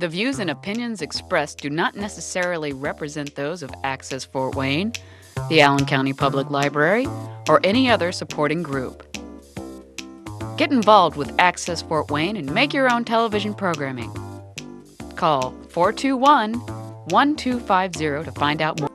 The views and opinions expressed do not necessarily represent those of Access Fort Wayne, the Allen County Public Library, or any other supporting group. Get involved with Access Fort Wayne and make your own television programming. Call 421-1250 to find out more.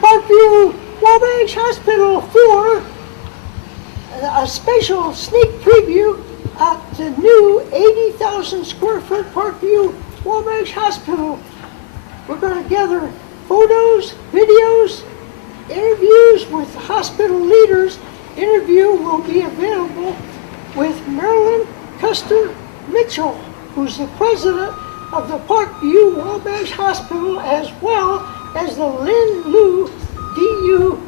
Parkview, Wabash Hospital for a special sneak preview at the new 80,000 square foot Parkview Wabash Hospital. We're going to gather photos, videos, interviews with hospital leaders. Interview will be available with Marilyn Custer Mitchell, who's the president of the Parkview Wabash Hospital, as well as the Lynn Lou DO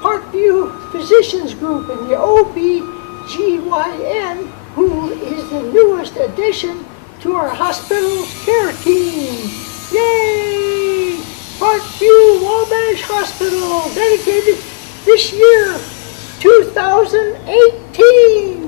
Parkview Physicians Group and the OBGYN, who is the newest addition to our hospital's care team. Yay! Parkview Wabash Hospital, dedicated this year, 2018.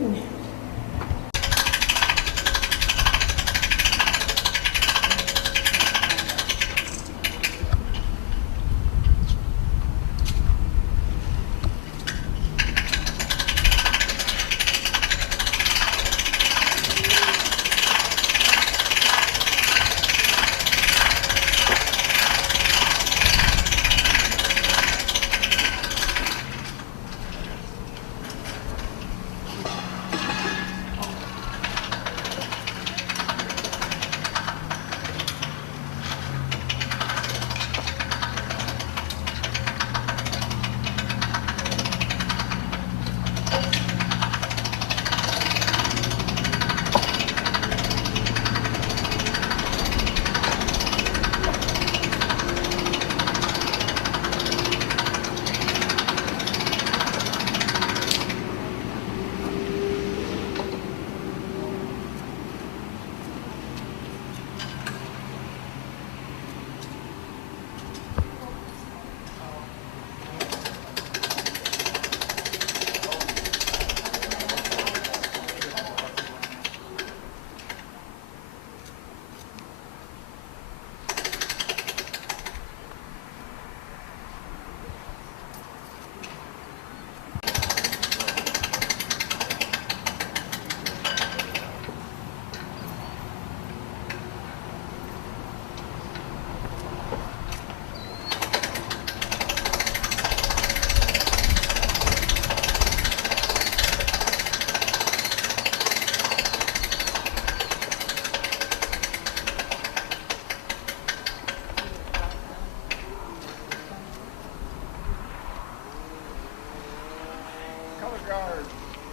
Color guard,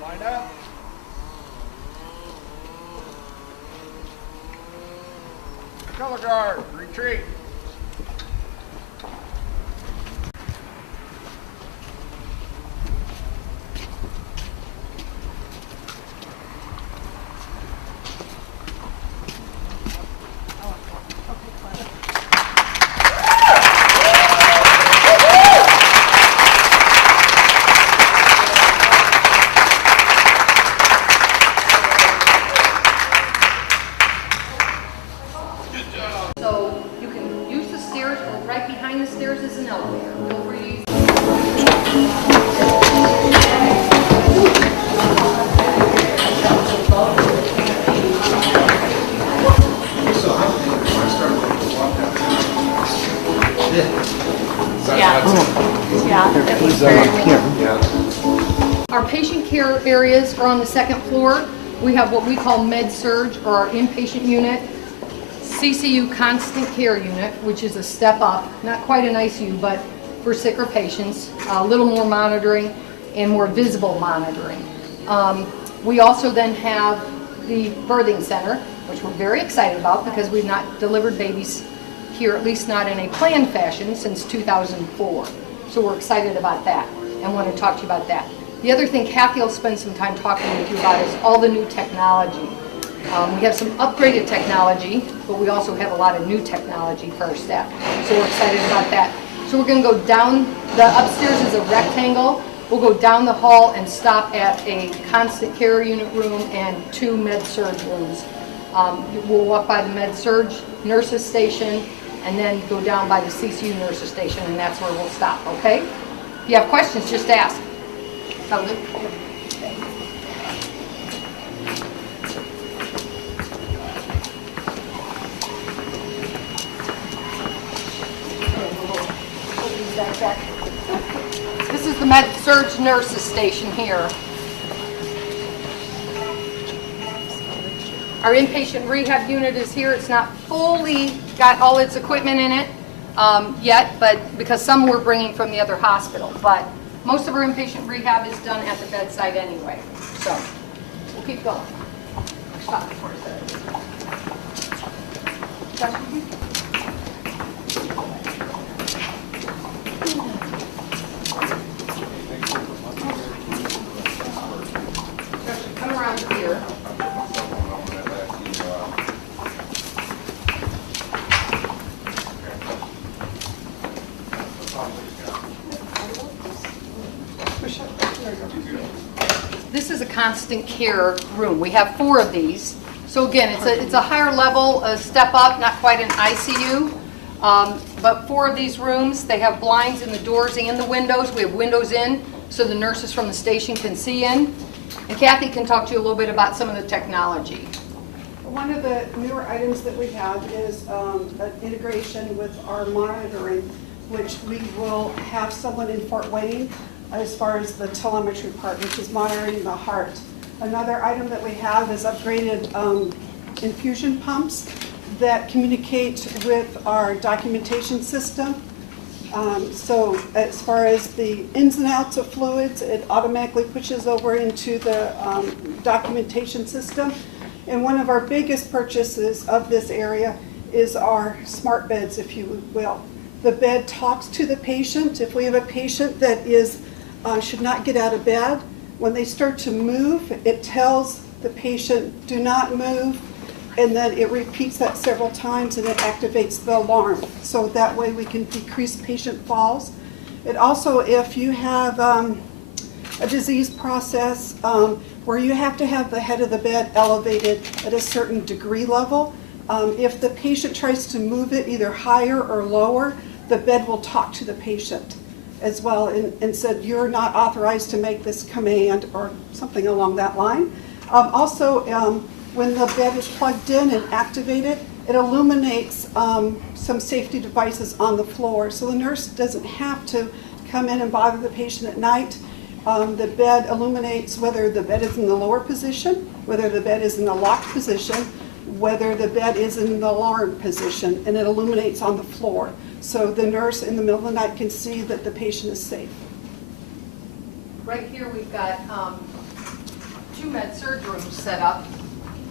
line up. Color guard, retreat. areas are on the second floor. We have what we call med surge, or our inpatient unit, CCU constant care unit, which is a step up, not quite an ICU, but for sicker patients, a little more monitoring and more visible monitoring. We also then have the birthing center, which we're very excited about because we've not delivered babies here, at least not in a planned fashion, since 2004. So we're excited about that and want to talk to you about that. The other thing Kathy will spend some time talking with you about is all the new technology. We have some upgraded technology, but we also have a lot of new technology for our staff. So we're excited about that. So we're going to go down, the upstairs is a rectangle. We'll go down the hall and stop at a constant care unit room and 2 med-surg rooms. We'll walk by the med-surg nurses station and then go down by the CCU nurses station, and that's where we'll stop, okay? If you have questions, just ask. Sound good? Okay. This is the med-surg nurses station here. Our inpatient rehab unit is here. It's not fully got all its equipment in it yet, but because some we're bringing from the other hospital. But most of our inpatient rehab is done at the bedside anyway. So we'll keep going. Stop for a second. Come around here. This is a constant care room. We have 4 of these. So again, it's a higher level, a step up, not quite an ICU. But 4 of these rooms, they have blinds in the doors and the windows. We have windows in so the nurses from the station can see in. And Kathy can talk to you a little bit about some of the technology. One of the newer items that we have is an integration with our monitoring, which we will have someone in Fort Wayne as far as the telemetry part, which is monitoring the heart. Another item that we have is upgraded infusion pumps that communicate with our documentation system. So as far as the ins and outs of fluids, it automatically pushes over into the documentation system. And one of our biggest purchases of this area is our smart beds, if you will. The bed talks to the patient. If we have a patient that is should not get out of bed, when they start to move, it tells the patient, do not move, and then it repeats that several times and it activates the alarm. So that way we can decrease patient falls. It also, if you have a disease process where you have to have the head of the bed elevated at a certain degree level, if the patient tries to move it either higher or lower, the bed will talk to the patient as well and said, you're not authorized to make this command, or something along that line. Also, when the bed is plugged in and activated, it illuminates some safety devices on the floor. So the nurse doesn't have to come in and bother the patient at night. The bed illuminates whether the bed is in the lower position, whether the bed is in the locked position, whether the bed is in the alarm position, and it illuminates on the floor. So the nurse in the middle of the night can see that the patient is safe. Right here we've got 2 med-surg rooms set up.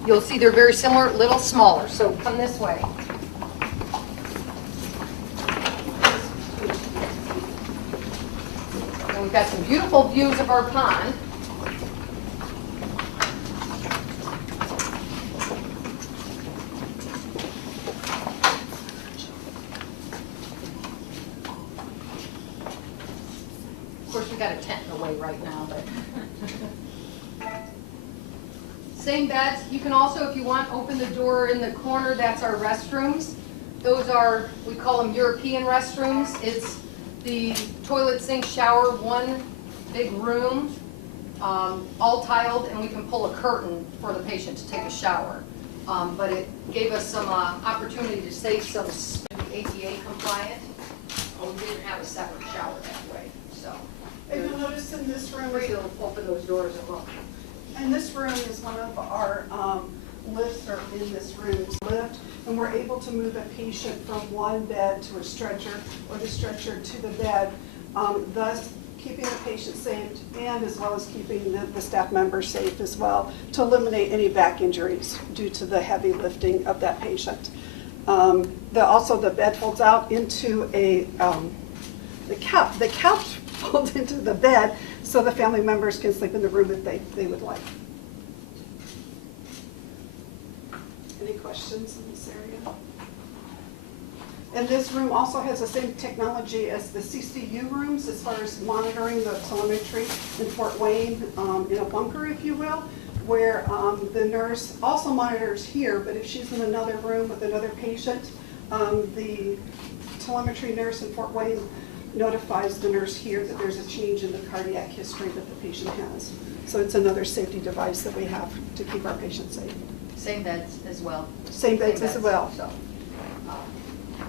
You'll see they're very similar, a little smaller, so come this way. And we've got some beautiful views of our pond. Of course, we've got a tent in the way right now, but same beds. You can also, if you want, open the door in the corner. That's our restrooms. Those are, we call them European restrooms. It's the toilet, sink, shower, one big room, all tiled, and we can pull a curtain for the patient to take a shower. But it gave us some opportunity to save some ADA compliant. We didn't have a separate shower that way, so. And you'll notice in this room, We'll open those doors and look. And this room is one of our lifts are in this room's lift, and we're able to move a patient from one bed to a stretcher or the stretcher to the bed, thus keeping the patient safe and as well as keeping the staff members safe as well to eliminate any back injuries due to the heavy lifting of that patient. Also the bed folds out into a, the couch folds into the bed so the family members can sleep in the room if they would like. Any questions in this area? And this room also has the same technology as the CCU rooms as far as monitoring the telemetry in Fort Wayne in a bunker, if you will, where the nurse also monitors here, but if she's in another room with another patient, the telemetry nurse in Fort Wayne notifies the nurse here that there's a change in the cardiac history that the patient has. So it's another safety device that we have to keep our patients safe. Same beds as well. Same beds as well. So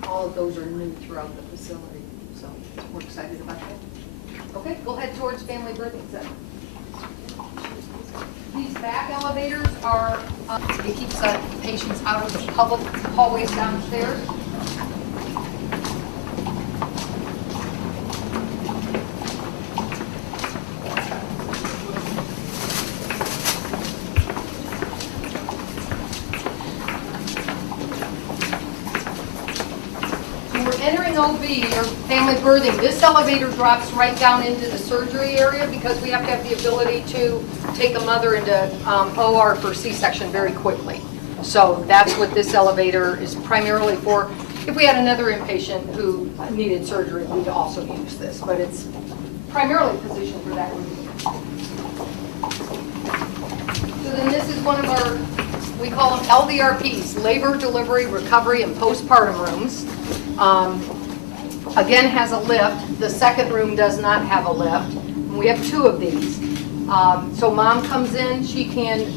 all of those are new throughout the facility. So we're excited about that. Okay, we'll head towards family birthing center. These back elevators are, it keeps the patients out of the public hallways downstairs. Entering OB or family birthing, this elevator drops right down into the surgery area because we have to have the ability to take a mother into OR for C-section very quickly. So that's what this elevator is primarily for. If we had another inpatient who needed surgery, we'd also use this, but it's primarily positioned for that reason. So then this is one of our, we call them LDRPs, labor, delivery, recovery, and postpartum rooms. Again, has a lift. The second room does not have a lift. We have two of these. So mom comes in, she can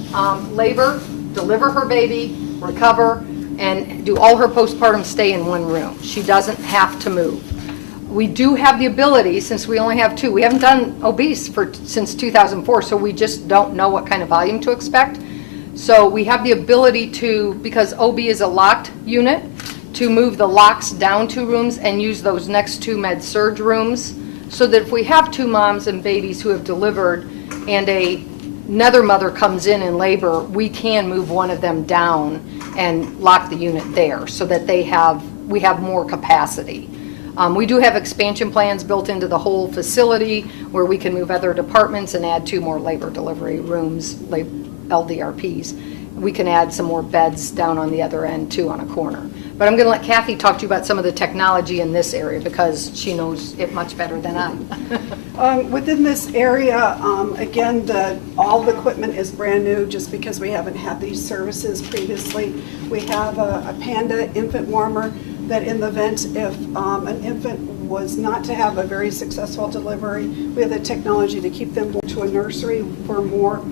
labor, deliver her baby, recover, and do all her postpartum stay in one room. She doesn't have to move. We do have the ability, since we only have two, we haven't done obese since 2004, so we just don't know what kind of volume to expect. So we have the ability to, because OB is a locked unit, to move the locks down 2 rooms and use those next 2 med-surg rooms, so that if we have 2 moms and babies who have delivered and another mother comes in labor, we can move one of them down and lock the unit there so that we have more capacity. We do have expansion plans built into the whole facility where we can move other departments and add 2 more labor delivery rooms, LDRPs. We can add some more beds down on the other end too on a corner. But I'm going to let Kathy talk to you about some of the technology in this area because she knows it much better than I. Within this area, again, all the equipment is brand new just because we haven't had these services previously. We have a Panda infant warmer that in the event if an infant was not to have a very successful delivery, we have the technology to keep them to a nursery for more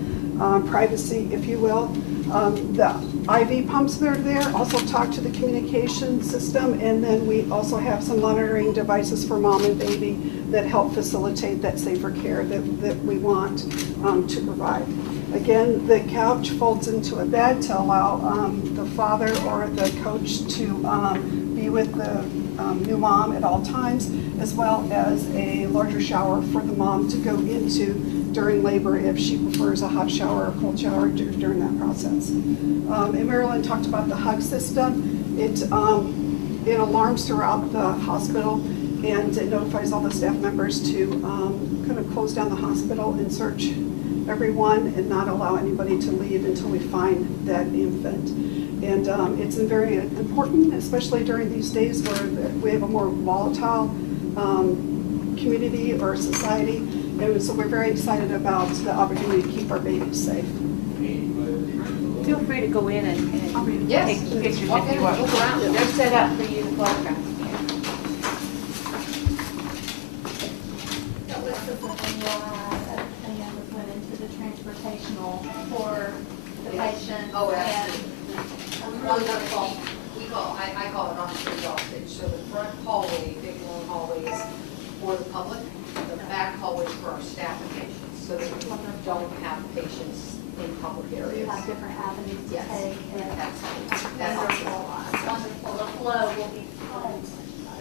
privacy, if you will. The IV pumps that are there also talk to the communication system, and then we also have some monitoring devices for mom and baby that help facilitate that safer care that we want to provide. Again, the couch folds into a bed to allow the father or the coach to be with the new mom at all times, as well as a larger shower for the mom to go into during labor if she prefers a hot shower or cold shower during that process. And Marilyn talked about the hug system. It alarms throughout the hospital and it notifies all the staff members to kind of close down the hospital and search everyone and not allow anybody to leave until we find that infant. And it's very important, especially during these days where we have a more volatile community or society. And so we're very excited about the opportunity to keep our babies safe. Feel free to go in and Yes. take some pictures Walk if in you want. and look around. They're set up for you to photograph. So this is when you'll add a young went into the transportational for the patient. Oh, and absolutely. I call it on-street stage. So the front hallway, big long hallways for the public, the back hallways for our staff and patients, so that we don't have patients you have different avenues to Yes. take. And That's wonderful. The flow will be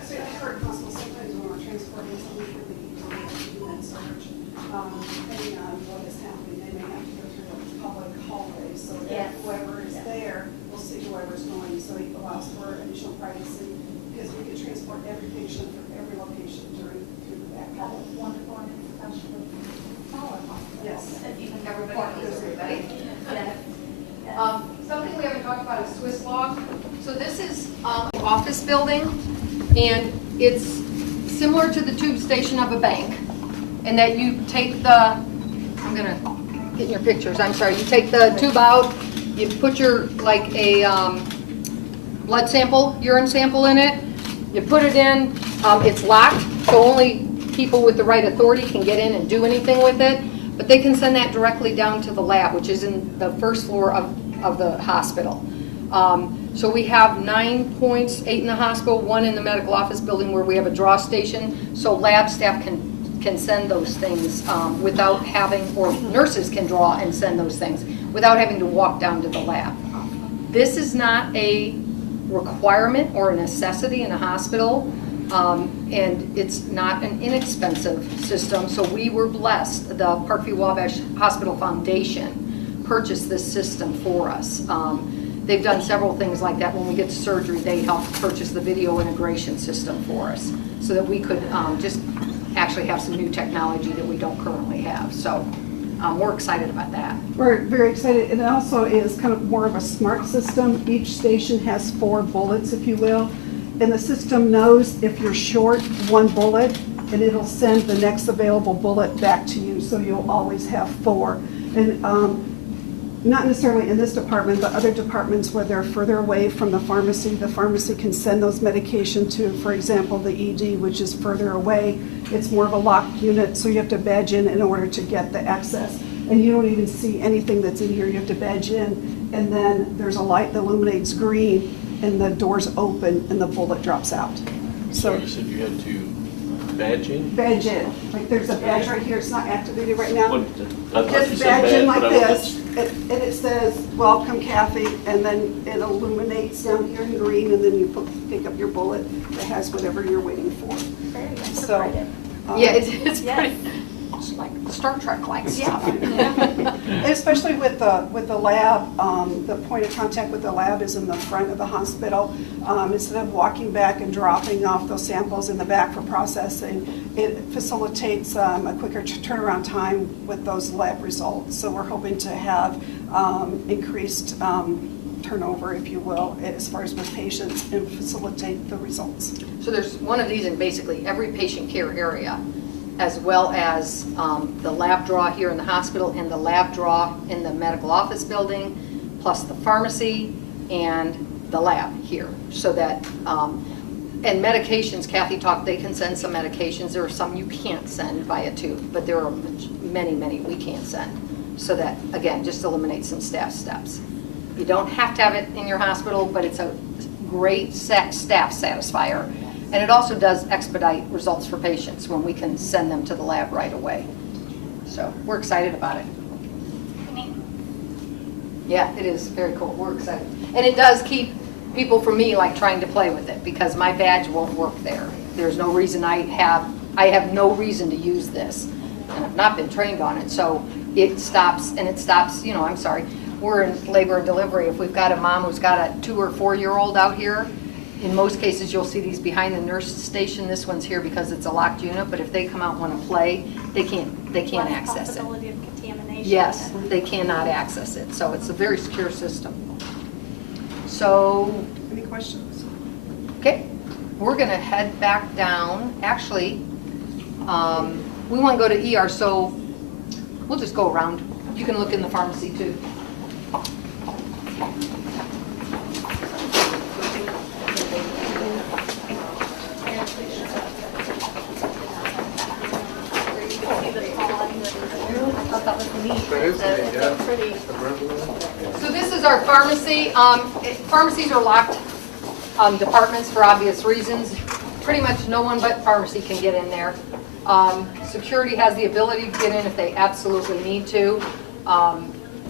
So I've heard hospitals sometimes when we're transporting somebody for the med surge, depending on what is happening, they may have to go through the public hallway, so Yes. that whoever is there will see whoever's going, so it allows for additional privacy, because we can transport every patient from every location through the back that hallway. was wonderful, and especially smaller hospitals. Yes. If you can Everybody afford knows it. everybody. Yes. Yes. Something we haven't talked about is Swiss log. So this is office building, and it's similar to the tube station of a bank, in that you take the, I'm gonna get in your pictures, I'm sorry, you take the tube out, you put your, like a blood sample, urine sample in it, you put it in, it's locked, so only people with the right authority can get in and do anything with it, but they can send that directly down to the lab, which is in the first floor of the hospital. So we have 9 points, 8 in the hospital, 1 in the medical office building where we have a draw station, so lab staff can send those things without having, or nurses can draw and send those things without having to walk down to the lab. This is not a requirement or a necessity in a hospital, and it's not an inexpensive system, so we were blessed. The Parkview Wabash Hospital Foundation purchased this system for us. They've done several things like that. When we get to surgery, they helped purchase the video integration system for us so that we could just actually have some new technology that we don't currently have. So we're excited about that. We're very excited. It also is kind of more of a smart system. Each station has 4 bullets, if you will. And the system knows if you're short 1 bullet, and it'll send the next available bullet back to you, so you'll always have 4. And not necessarily in this department, but other departments where they're further away from the pharmacy can send those medication to, for example, the ED, which is further away. It's more of a locked unit, so you have to badge in order to get the access. And you don't even see anything that's in here. You have to badge in, and then there's a light that illuminates green, and the doors open, and the bullet drops out. So you said you had to badge in? Badge in. Like there's a badge right here. It's not activated right now. I thought you Just said badge in badge, like but I this, and it says, "Welcome, Kathy," and then it illuminates down here in green, and then you pick up your bullet that has whatever you're waiting for. Very nice. So, Yeah, it's Yes. pretty, it's like Star Trek-like stuff. And especially with the lab, the point of contact with the lab is in the front of the hospital. Instead of walking back and dropping off those samples in the back for processing, it facilitates a quicker turnaround time with those lab results. So we're hoping to have increased turnover, if you will, as far as with patients, and facilitate the results. So there's one of these in basically every patient care area, as well as the lab draw here in the hospital and the lab draw in the medical office building, plus the pharmacy and the lab here. So that, and medications, Kathy talked, they can send some medications. There are some you can't send via tube, but there are many we can't send. So that, again, just eliminates some staff steps. You don't have to have it in your hospital, but it's a great staff satisfier. And it also does expedite results for patients when we can send them to the lab right away. So we're excited about it. Yeah, it is very cool. We're excited. And it does keep people from me like trying to play with it because my badge won't work there. There's no reason I have no reason to use this. And I've not been trained on it. So it stops, and it stops, you know, I'm sorry. We're in labor and delivery. If we've got a mom who's got a 2 or 4 year old out here, in most cases, you'll see these behind the nurse station. This one's here because it's a locked unit, but if they come out and want to play, they can't access it. Possibility of contamination. Yes, they cannot access it. So it's a very secure system. So, Any questions? okay, we're going to head back down. Actually, we want to go to ER, so we'll just go around. You can look in the pharmacy too. So this is our pharmacy. Pharmacies are locked departments for obvious reasons. Pretty much no one but pharmacy can get in there. Security has the ability to get in if they absolutely need to.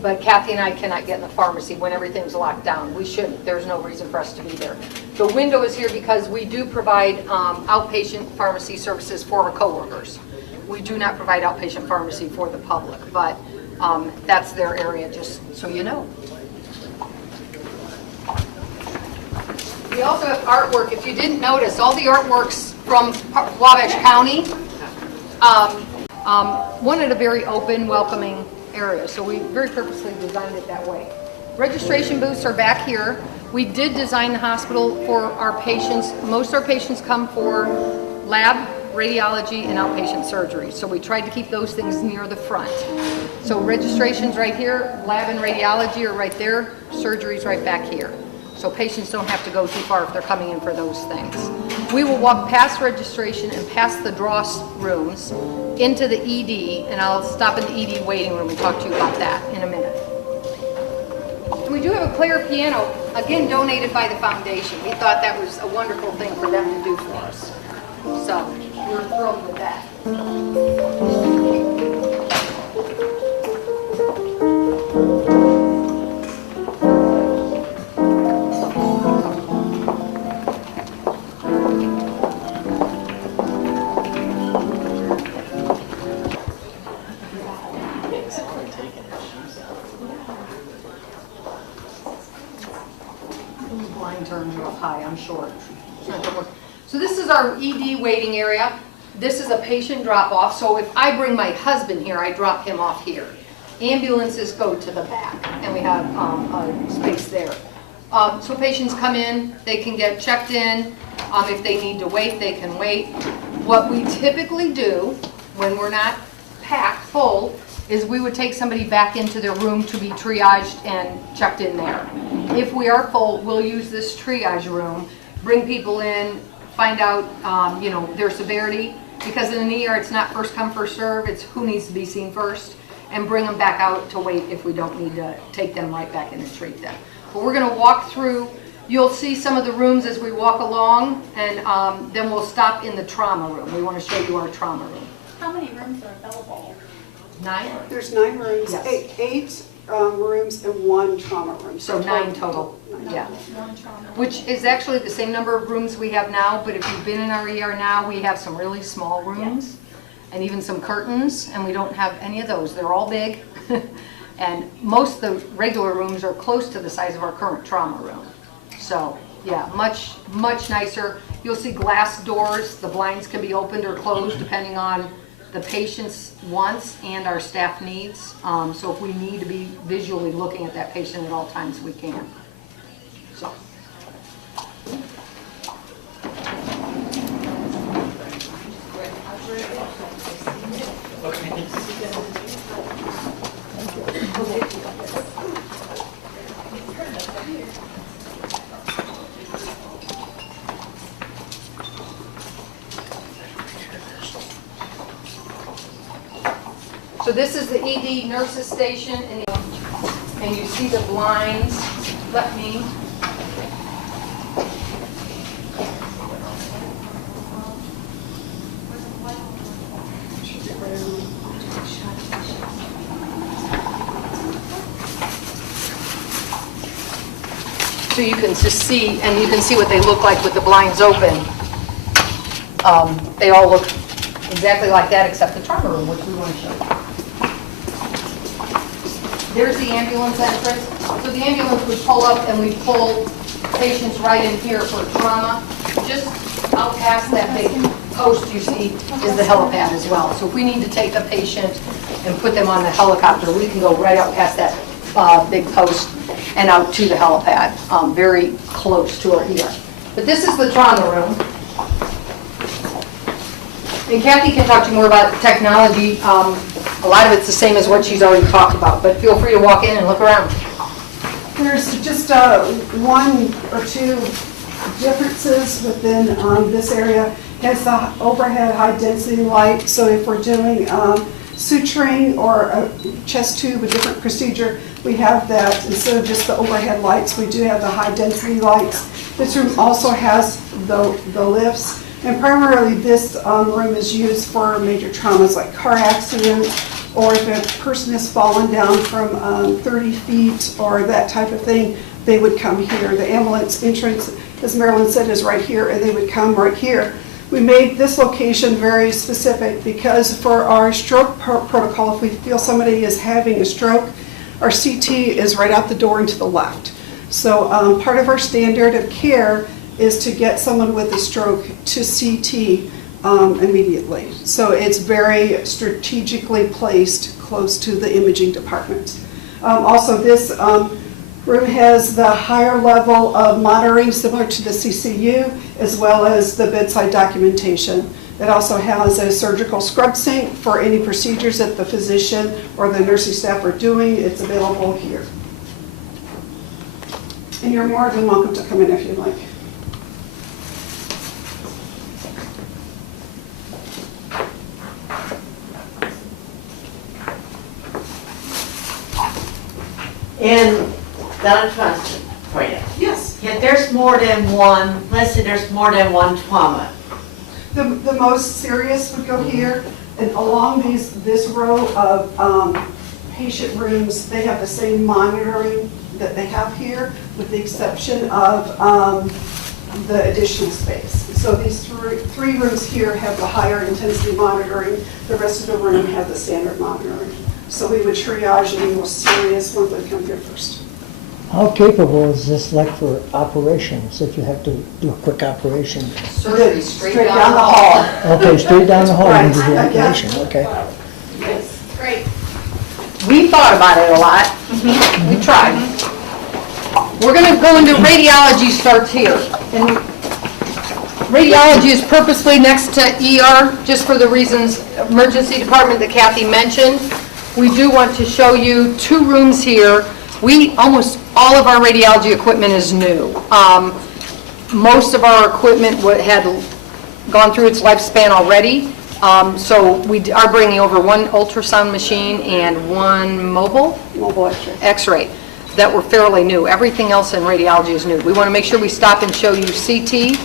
but Kathy and I cannot get in the pharmacy when everything's locked down. We shouldn't. There's no reason for us to be there. The window is here because we do provide outpatient pharmacy services for our coworkers. We do not provide outpatient pharmacy for the public, but that's their area, just so you know. We also have artwork. If you didn't notice, all the artworks from Wabash County wanted a very open, welcoming area, so we very purposely designed it that way. Registration booths are back here. We did design the hospital for our patients. Most of our patients come for lab, radiology, and outpatient surgery, so we tried to keep those things near the front. So registration's right here, lab and radiology are right there, surgery's right back here. So patients don't have to go too far if they're coming in for those things. We will walk past registration and past the draw rooms into the ED, and I'll stop in the ED waiting room and talk to you about that in a minute. And we do have a player piano, again donated by the foundation. We thought that was a wonderful thing for them to do for us. So we're thrilled with that. I'm short. So this is our ED waiting area. This is a patient drop-off. So if I bring my husband here, I drop him off here. Ambulances go to the back, and we have a space there. So patients come in, they can get checked in. If they need to wait, they can wait. What we typically do when we're not packed full is we would take somebody back into their room to be triaged and checked in there. If we are full, we'll use this triage room, bring people in, find out their severity, because in an ER it's not first come, first serve, it's who needs to be seen first, and bring them back out to wait if we don't need to take them right back in and treat them. But we're going to walk through, you'll see some of the rooms as we walk along, and then we'll stop in the trauma room. We want to show you our trauma room. How many rooms are available? 9? There's 9 rooms, Yes. eight rooms and 1 trauma room. So 9 total, yeah. One trauma. Which is actually the same number of rooms we have now, but if you've been in our ER now, we have some really small rooms and even some curtains, and we don't have any of those. They're all big. And most of the regular rooms are close to the size of our current trauma room. So, yeah, much, much nicer. You'll see glass doors. The blinds can be opened or closed depending on the patient's wants and our staff needs. So if we need to be visually looking at that patient at all times, we can. So. So this is the ED nurses station, and you see the blinds. Let me. So you can just see, and you can see what they look like with the blinds open. They all look exactly like that except the trauma room, which we want to show you. There's the ambulance entrance. So the ambulance would pull up and we pull patients right in here for trauma. Just out past that big post you see is the helipad as well. So if we need to take a patient and put them on the helicopter, we can go right out past that big post and out to the helipad, very close to our ER. But this is the trauma room. And Kathy can talk to you more about the technology. A lot of it's the same as what she's already talked about, but feel free to walk in and look around. There's just 1 or 2 differences within this area. It has the overhead high density light, so if we're doing suturing or a chest tube, a different procedure, we have that instead of just the overhead lights, we do have the high density lights. This room also has the lifts, and primarily this room is used for major traumas like car accidents or if a person has fallen down from 30 feet or that type of thing, they would come here. The ambulance entrance, as Marilyn said, is right here, and they would come right here. We made this location very specific because for our stroke protocol, if we feel somebody is having a stroke, our CT is right out the door and to the left. So part of our standard of care is to get someone with a stroke to CT immediately. So it's very strategically placed close to the imaging department. Also, this room has the higher level of monitoring similar to the CCU, as well as the bedside documentation. It also has a surgical scrub sink for any procedures that the physician or the nursing staff are doing. It's available here. And you're more than welcome to come in if you'd like. And got a question for you. Yes. If there's more than one, let's say there's more than one trauma. The most serious would go here, and along this row of patient rooms, they have the same monitoring that they have here, with the exception of the additional space. So these three rooms here have the higher intensity monitoring. The rest of the room have the standard monitoring. So we would triage any most serious ones that come here first. How capable is this like for operations, if you have to do a quick operation? Surgery straight down the hall. Okay, straight down the hall Right, into the yeah. operation, okay. Yes. Great. We thought about it a lot. We tried. We're going to go into radiology starts here. And radiology is purposely next to ER, just for the reasons, emergency department that Kathy mentioned. We do want to show you two rooms here. Almost all of our radiology equipment is new. Most of our equipment had gone through its lifespan already. So we are bringing over one ultrasound machine and one mobile X-ray that were fairly new. Everything else in radiology is new. We want to make sure we stop and show you CT,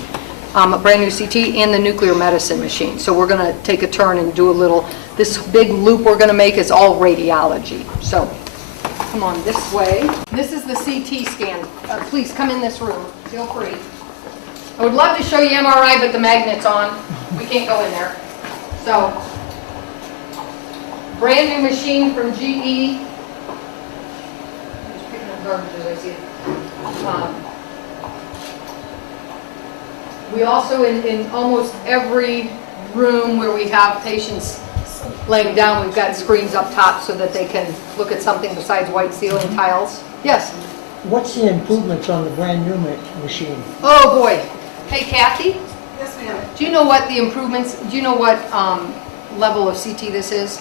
a brand new CT, and the nuclear medicine machine. So we're going to take a turn and do a little, this big loop we're going to make is all radiology. So come on this way. This is the CT scan. Please come in this room. Feel free. I would love to show you MRI, but the magnet's on. We can't go in there. So, brand new machine from GE. Just picking up garbage as I see it. We also, in almost every room where we have patients laying down, we've got screens up top so that they can look at something besides white ceiling tiles. Yes? What's the improvements on the brand new machine? Oh, boy. Hey, Kathy? Yes, ma'am. Do you know what the improvements, do you know what level of CT this is?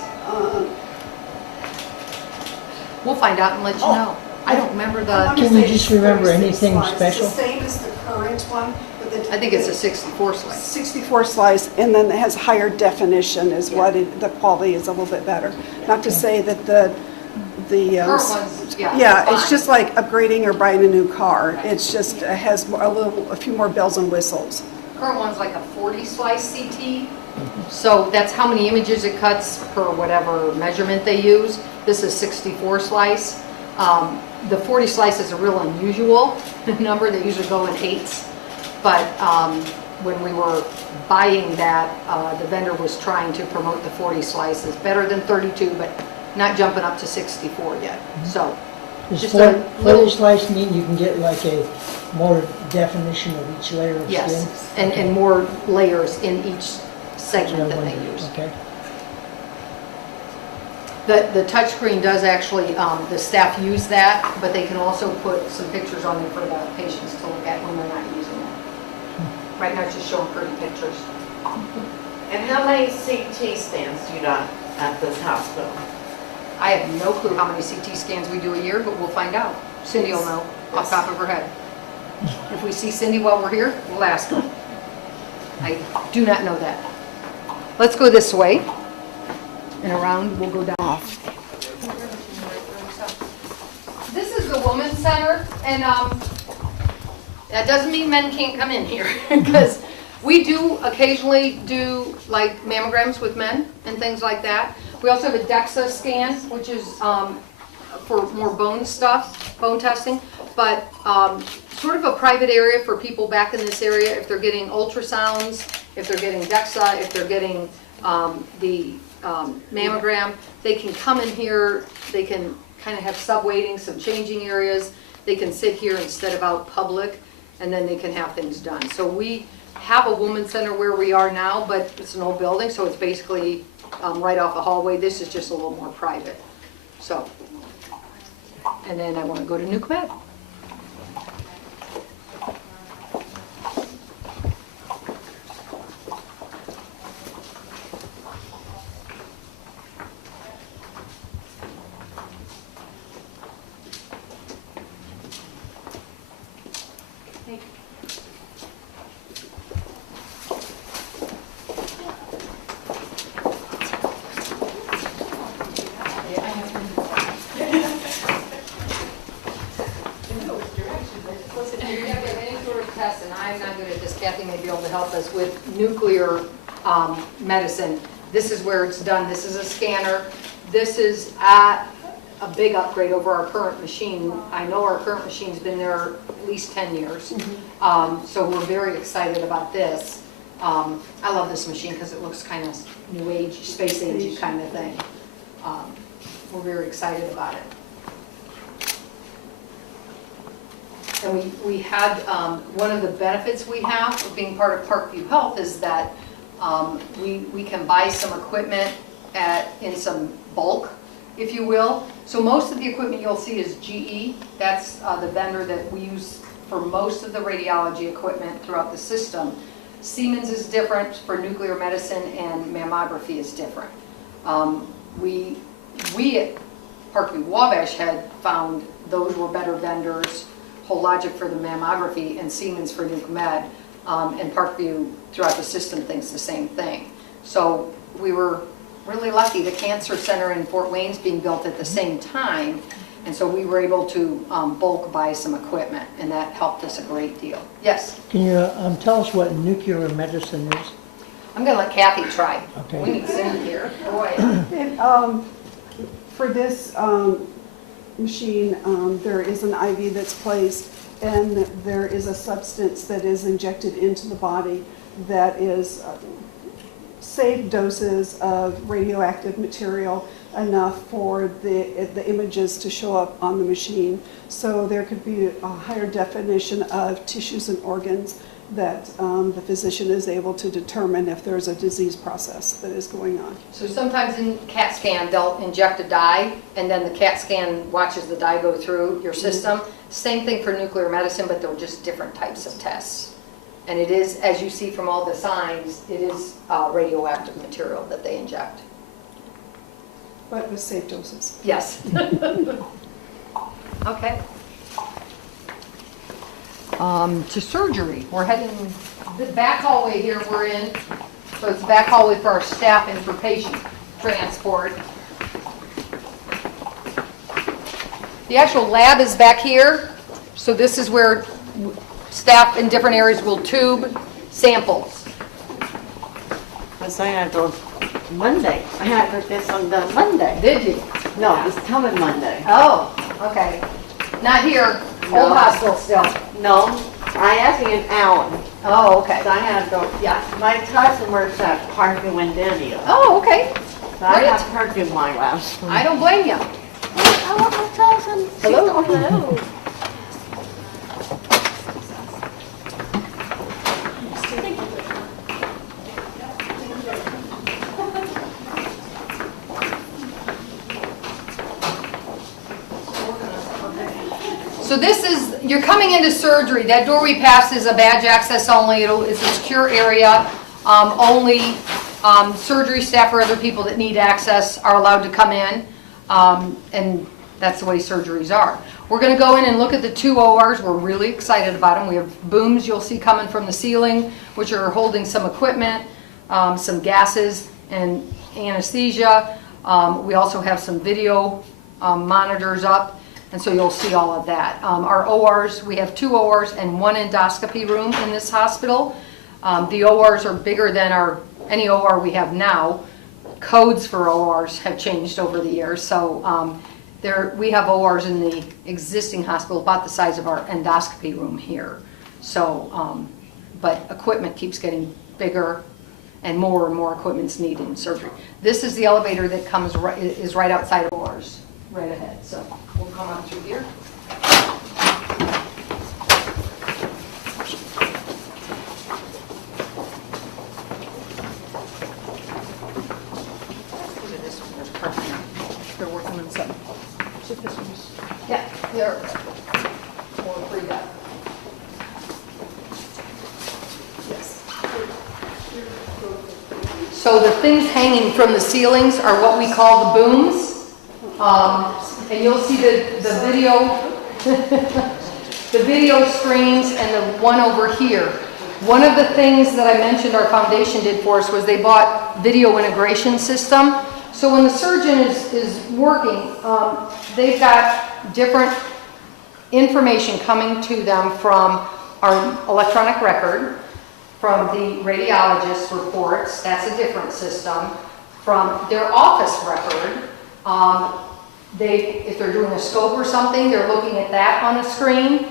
We'll find out and let you know. I don't remember the, Can you just remember anything special? It's the same as the current one, but I think it's a 64 slice. 64 slice, and then it has higher definition is what the quality is a little bit better. Not to say that the Current ones, yeah, fine. it's just like upgrading or buying a new car. It's just, it has a few more bells and whistles. Current one's like a 40 slice CT. So that's how many images it cuts per whatever measurement they use. This is 64 slice. The 40 slice is a real unusual number. They usually go in 8s. But when we were buying that, the vendor was trying to promote the 40 slice as better than 32, but not jumping up to 64 yet. So Does just a 40 little, slice mean you can get like a more definition of each layer of skin? yes, and more layers in each segment that they use. Okay. The touchscreen does actually, the staff use that, but they can also put some pictures on there for the patients to look at when they're not using it. Right now it's just showing pretty pictures. And how many CT stands do you got at this hospital? I have no clue how many CT scans we do a year, but we'll find out. Cindy will know off the top of her head. If we see Cindy while we're here, we'll ask her. I do not know that. Let's go this way and around, we'll go down. This is the Women's Center, and that doesn't mean men can't come in here, because we do occasionally do like mammograms with men and things like that. We also have a DEXA scan, which is for more bone stuff, bone testing, but sort of a private area for people back in this area if they're getting ultrasounds, if they're getting DEXA, if they're getting the mammogram. They can come in here, they can kind of have sub-waiting, some changing areas. They can sit here instead of out public, and then they can have things done. So we have a women's center where we are now, but it's an old building, so it's basically right off the hallway. This is just a little more private. So, and then I want to go to Nuke Med. With nuclear medicine. This is where it's done. This is a scanner. This is a big upgrade over our current machine. I know our current machine's been there at least 10 years. So we're very excited about this. I love this machine because it looks kind of new age, space age kind of thing. We're very excited about it. And we had, one of the benefits we have of being part of Parkview Health is that we can buy some equipment in some bulk, if you will. So most of the equipment you'll see is GE. That's the vendor that we use for most of the radiology equipment throughout the system. Siemens is different for nuclear medicine, and mammography is different. We at Parkview Wabash had found those were better vendors. Hologic for the mammography and Siemens for Nuke Med, and Parkview throughout the system thinks the same thing. So we were really lucky. The cancer center in Fort Wayne's being built at the same time, and so we were able to bulk buy some equipment, and that helped us a great deal. Yes? Can you tell us what nuclear medicine is? I'm going to let Kathy try. Okay. We need Cindy here. Boy. And, for this machine, there is an IV that's placed, and there is a substance that is injected into the body that is safe doses of radioactive material, enough for the images to show up on the machine. So there could be a higher definition of tissues and organs that the physician is able to determine if there's a disease process that is going on. So sometimes in CAT scan, they'll inject a dye, and then the CAT scan watches the dye go through your system. Same thing for nuclear medicine, but they're just different types of tests. And it is, as you see from all the signs, it is radioactive material that they inject. But with safe doses. Yes. Okay. To surgery. We're heading the back hallway here we're in. So it's the back hallway for our staff and for patient transport. The actual lab is back here. So this is where staff in different areas will tube samples. So I had to Monday. I had to this on the Monday. Did you? No, it's coming Monday. Oh, okay. Not here. No. Old hospital still. No, I asked you an hour. Oh, okay. So I had to, yeah, my cousin works at Parkview in India. Oh, okay. So I Great. have Parkview my last. I don't blame you. Oh, my cousin. Hello. Hello. So this is, you're coming into surgery. That door we passed is a badge access only. It's a secure area. Only surgery staff or other people that need access are allowed to come in. And that's the way surgeries are. We're going to go in and look at the 2 ORs. We're really excited about them. We have booms you'll see coming from the ceiling, which are holding some equipment, some gases and anesthesia. We also have some video monitors up. And so you'll see all of that. Our ORs, we have 2 ORs and 1 endoscopy room in this hospital. The ORs are bigger than any OR we have now. codes for ORs have changed over the years. So we have ORs in the existing hospital about the size of our endoscopy room here. So, but equipment keeps getting bigger and more equipment's needed in surgery. This is the elevator that is right outside of ORs, right ahead. So we'll come out through here. They're working on something. Yeah, they're more freed up. Yes. So the things hanging from the ceilings are what we call the booms. And you'll see the video, the video screens and the one over here. One of the things that I mentioned our foundation did for us was they bought video integration system. So when the surgeon is working, they've got different information coming to them from our electronic record, from the radiologist's reports, that's a different system, from their office record. If they're doing a scope or something, they're looking at that on a screen.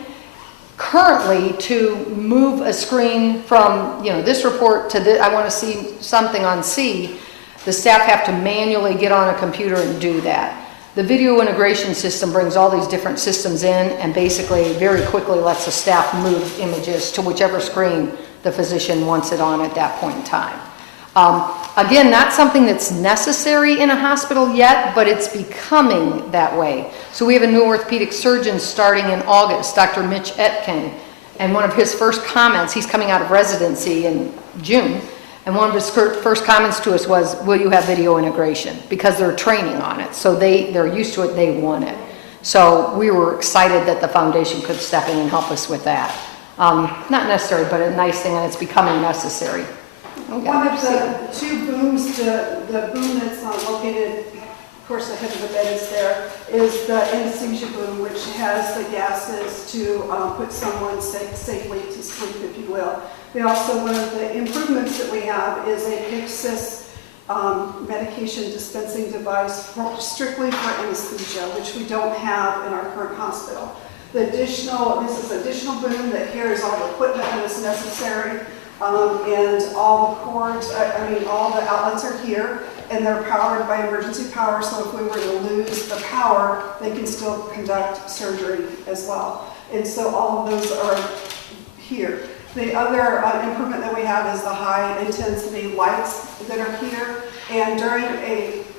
Currently, to move a screen from this report to this, I want to see something on C, the staff have to manually get on a computer and do that. The video integration system brings all these different systems in and basically very quickly lets the staff move images to whichever screen the physician wants it on at that point in time. Again, not something that's necessary in a hospital yet, but it's becoming that way. So we have a new orthopedic surgeon starting in August, Dr. Mitch Etkin, and one of his first comments, he's coming out of residency in June, and one of his first comments to us was, will you have video integration? Because they're training on it. So they're used to it, they want it. So we were excited that the foundation could step in and help us with that. Not necessary, but a nice thing, and it's becoming necessary. Okay. One of the two booms, the boom that's located, of course the head of the bed is there, is the anesthesia boom, which has the gases to put someone safely to sleep, if you will. We also, one of the improvements that we have is a Pyxis medication dispensing device strictly for anesthesia, which we don't have in our current hospital. This is additional boom that carries all the equipment that is necessary, and all the cords, all the outlets are here, and they're powered by emergency power, so if we were to lose the power, they can still conduct surgery as well. And so all of those are here. The other improvement that we have is the high intensity lights that are here, and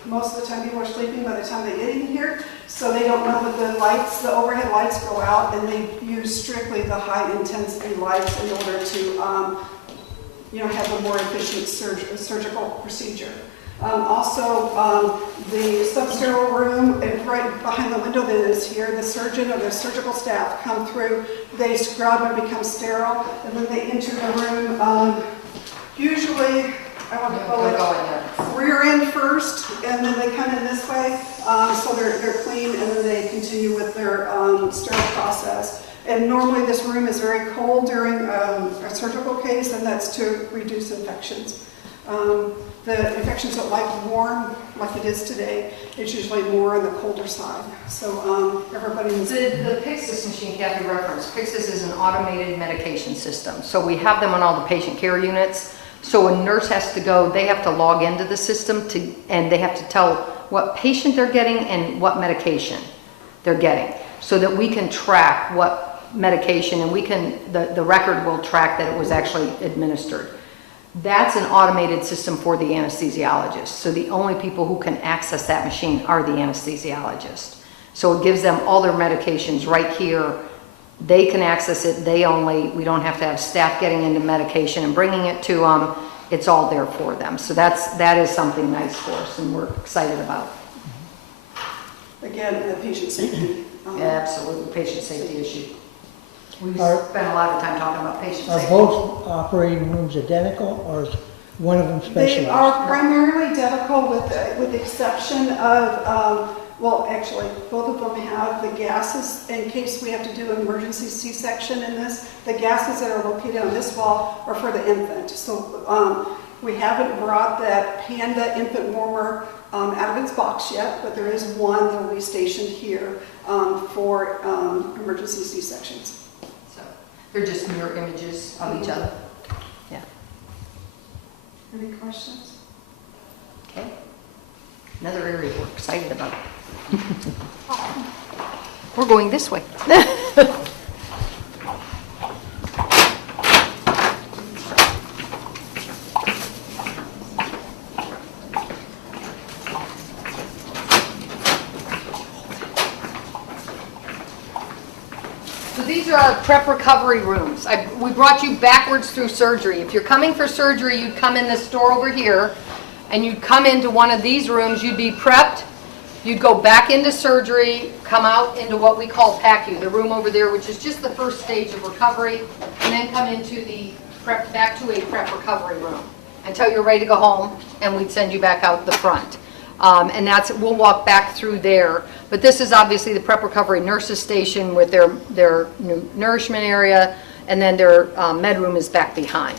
most of the time people are sleeping by the time they get in here, so they don't know that the overhead lights go out, and they use strictly the high intensity lights in order to have a more efficient surgical procedure. Also, the substerile room, and right behind the window that is here, the surgeon or the surgical staff come through, they scrub and become sterile, and then they enter the room. Usually, I want to call it rear end first, and then they come in this way, so they're clean, and then they continue with their sterile process. And normally this room is very cold during a surgical case, and that's to reduce infections. The infections that like warm, like it is today, it's usually more on the colder side. So everybody is... The Pyxis machine Kathy referenced, Pyxis is an automated medication system. So we have them on all the patient care units. So a nurse has to go, they have to log into the system and they have to tell what patient they're getting and what medication they're getting, so that we can track what medication, and the record will track that it was actually administered. That's an automated system for the anesthesiologist. So the only people who can access that machine are the anesthesiologist. So it gives them all their medications right here. They can access it. We don't have to have staff getting into medication and bringing it to them. It's all there for them. So that is something nice for us, and we're excited about. Again, the patient safety. Absolutely, patient safety issue. We spent a lot of time talking about patient safety. Are both operating rooms identical, or is one of them specialized? They are primarily identical with the exception of, actually, both of them have the gases in case we have to do an emergency C-section in this. The gases that are located on this wall are for the infant. So We haven't brought that Panda infant warmer out of its box yet, but there is one that will be stationed here for emergency C-sections. So they're just mirror images of each other. Yeah. Any questions? Okay. Another area we're excited about. We're going this way. So these are our prep recovery rooms. We brought you backwards through surgery. If you're coming for surgery, you'd come in this door over here, and you'd come into one of these rooms. You'd be prepped. You'd go back into surgery, come out into what we call PACU, the room over there, which is just the first stage of recovery, and then come into the prep, back to a prep recovery room until you're ready to go home, and we'd send you back out the front. And we'll walk back through there. But this is obviously the prep recovery nurses station with their nourishment area, and then their med room is back behind.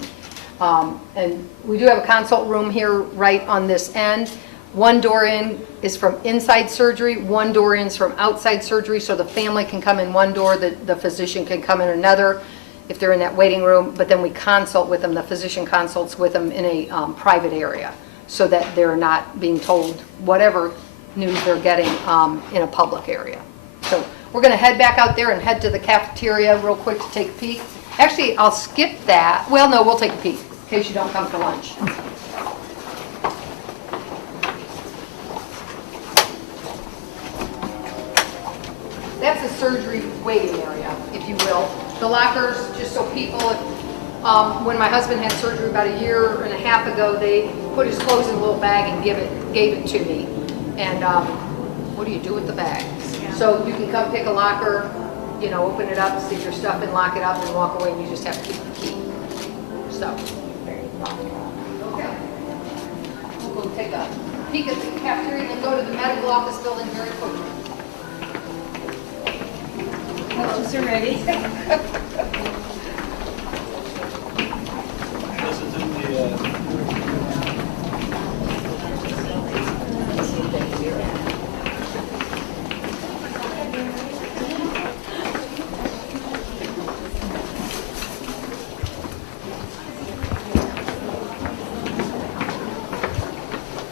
And we do have a consult room here right on this end. One door in is from inside surgery, one door in is from outside surgery, so the family can come in one door, the physician can come in another if they're in that waiting room, but then we consult with them, the physician consults with them in a private area, so that they're not being told whatever news they're getting in a public area. So we're going to head back out there and head to the cafeteria real quick to take a peek. Actually, I'll skip that. Well, no, we'll take a peek in case you don't come for lunch. That's the surgery waiting area, if you will. The lockers, just so people, when my husband had surgery about a year and a half ago, they put his clothes in a little bag and gave it to me. And what do you do with the bag? Yeah. So you can come pick a locker, you know, open it up, stick your stuff in, lock it up, and walk away, and you just have to keep the key. So, okay. We'll go take a peek at the cafeteria and then go to the medical office building very quickly. Lunches are ready. This is in the,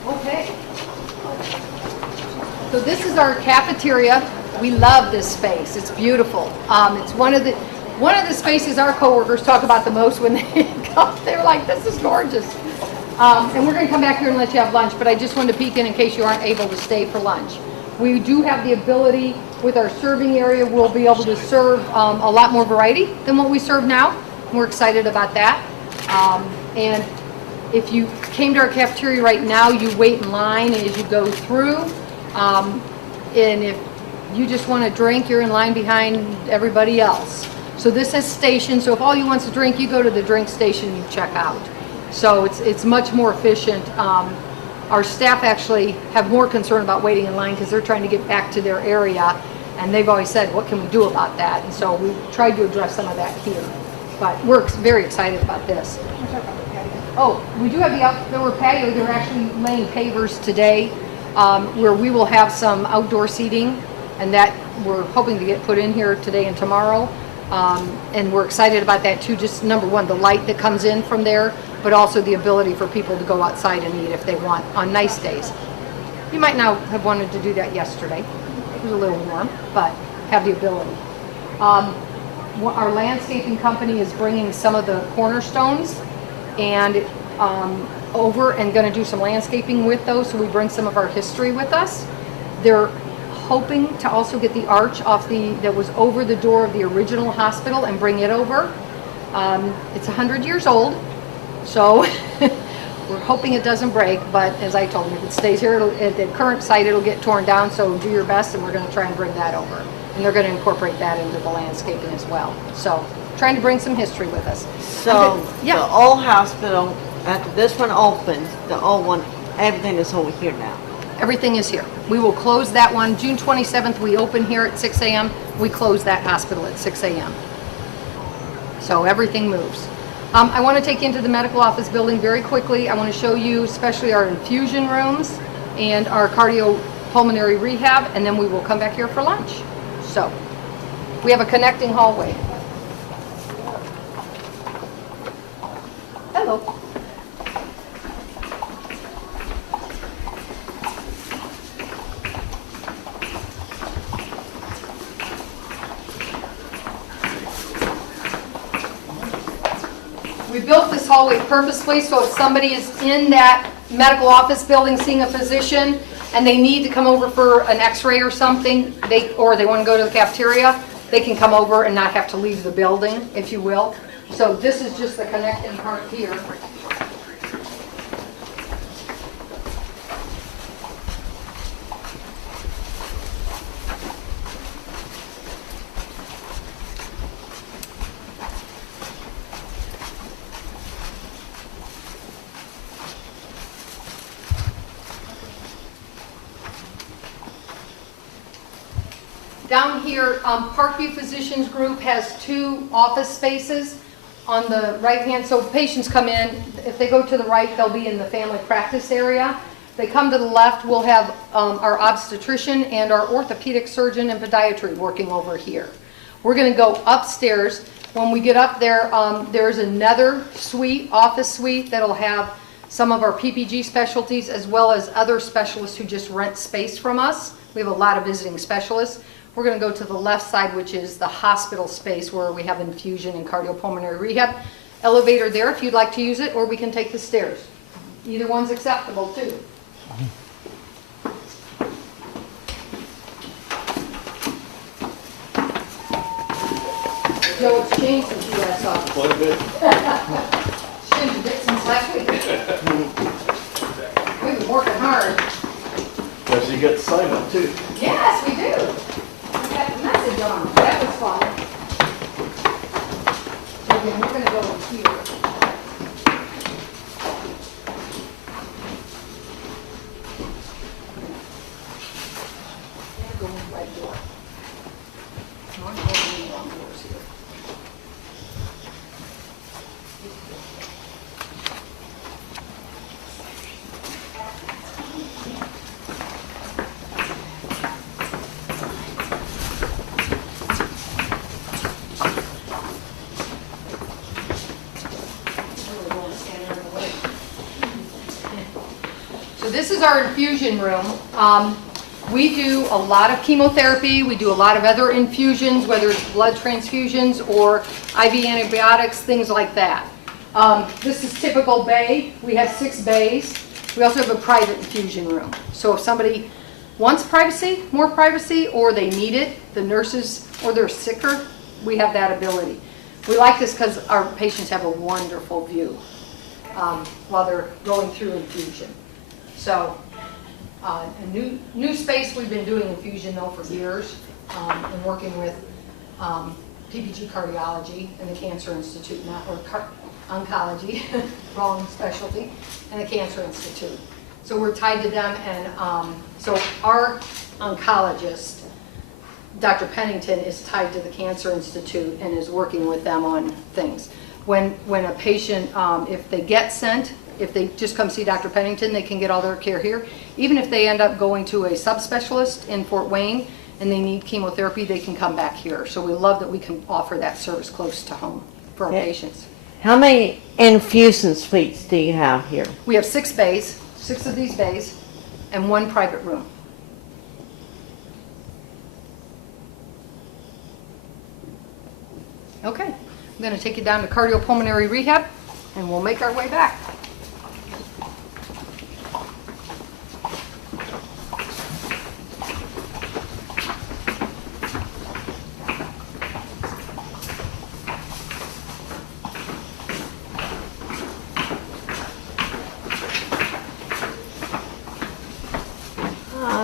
Okay. So this is our cafeteria. We love this space. It's beautiful. It's one of the spaces our coworkers talk about the most when they come. They're like, "This is gorgeous." And we're going to come back here and let you have lunch. But I just wanted to peek in case you aren't able to stay for lunch. We do have the ability with our serving area. We'll be able to serve a lot more variety than what we serve now. We're excited about that. And if you came to our cafeteria right now, you wait in line as you go through. And if you just want to drink, you're in line behind everybody else. So this is station, so if all you want is to drink, you go to the drink station and you check out. So it's much more efficient. Our staff actually have more concern about waiting in line because they're trying to get back to their area, and they've always said, what can we do about that? And so we tried to address some of that here. But we're very excited about this. Oh, we do have the outdoor patio. They're actually laying pavers today where we will have some outdoor seating, and that we're hoping to get put in here today and tomorrow. And we're excited about that too. Just number one, the light that comes in from there, but also the ability for people to go outside and eat if they want on nice days. You might not have wanted to do that yesterday. It was a little warm, but have the ability. Our landscaping company is bringing some of the cornerstones and over and going to do some landscaping with those, so we bring some of our history with us. They're hoping to also get the arch off that was over the door of the original hospital and bring it over. It's 100 years old, so we're hoping it doesn't break, but as I told them, if it stays here at the current site, it'll get torn down, so do your best, and we're going to try and bring that over. And they're going to incorporate that into the landscaping as well. So trying to bring some history with us. So yeah. the old hospital, after this one opens, the old one, everything is over here now. Everything is here. We will close that one. June 27th, we open here at 6 a.m. We close that hospital at 6 a.m. So everything moves. I want to take you into the medical office building very quickly. I want to show you especially our infusion rooms and our cardiopulmonary rehab, and then we will come back here for lunch. So, we have a connecting hallway. Hello. We built this hallway purposely so if somebody is in that medical office building seeing a physician and they need to come over for an x-ray or something, or they want to go to the cafeteria, they can come over and not have to leave the building, if you will. So this is just the connecting part here. Down here, Parkview Physicians Group has 2 office spaces on the right hand. So patients come in, if they go to the right, they'll be in the family practice area. If they come to the left, we'll have our obstetrician and our orthopedic surgeon and podiatry working over here. We're going to go upstairs. When we get up there, there's another suite, office suite, that'll have some of our PPG specialties as well as other specialists who just rent space from us. We have a lot of visiting specialists. We're going to go to the left side, which is the hospital space where we have infusion and cardiopulmonary rehab. Elevator there if you'd like to use it, or we can take the stairs. Either one's acceptable too. Joe, it's changed since you last saw. Quite a bit. It's changed a bit since last week. We've been working hard. Yes, you got the sign up too. Yes, we do. We got the message on. That was fun. Again, we're going to go here. Go in the right door. No, I'm going in the wrong doors here. So this is our infusion room. We do a lot of chemotherapy. We do a lot of other infusions, whether it's blood transfusions or IV antibiotics, things like that. This is typical bay. We have 6 bays. We also have a private infusion room. So if somebody wants privacy, more privacy, or they need it, the nurses, or they're sicker, we have that ability. We like this because our patients have a wonderful view while they're going through infusion. So, a new space. We've been doing infusion though for years, and working with PPG Cardiology and the Cancer Institute, oncology, wrong specialty, and the Cancer Institute. So we're tied to them, and so our oncologist, Dr. Pennington, is tied to the Cancer Institute and is working with them on things. When a patient, if they get sent, if they just come see Dr. Pennington, they can get all their care here. Even if they end up going to a subspecialist in Fort Wayne and they need chemotherapy, they can come back here. So we love that we can offer that service close to home for our patients. How many infusion suites do you have here? We have 6 bays, 6 of these bays, and 1 private room. Okay, I'm going to take you down to cardiopulmonary rehab, and we'll make our way back.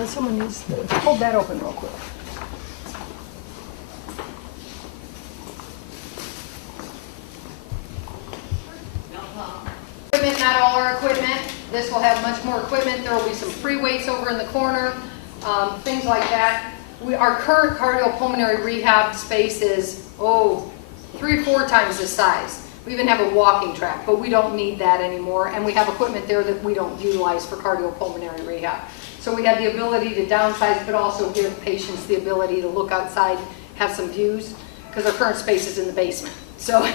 Someone needs to hold that open real quick. Equipment, not all our equipment. This will have much more equipment. There will be some free weights over in the corner, things like that. Our current cardiopulmonary rehab space is, 3 or 4 times this size. We even have a walking track, but we don't need that anymore. And we have equipment there that we don't utilize for cardiopulmonary rehab. So we have the ability to downsize, but also give patients the ability to look outside, have some views, because our current space is in the basement. So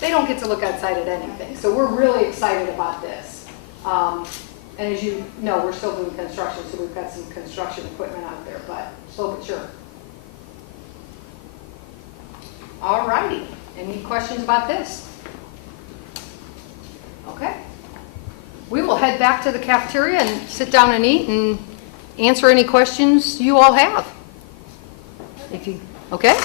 they don't get to look outside at anything. So we're really excited about this. And as you know, we're still doing construction, so we've got some construction equipment out there, but slow but sure. All righty. Any questions about this? Okay. We will head back to the cafeteria and sit down and eat and answer any questions you all have. If you, okay?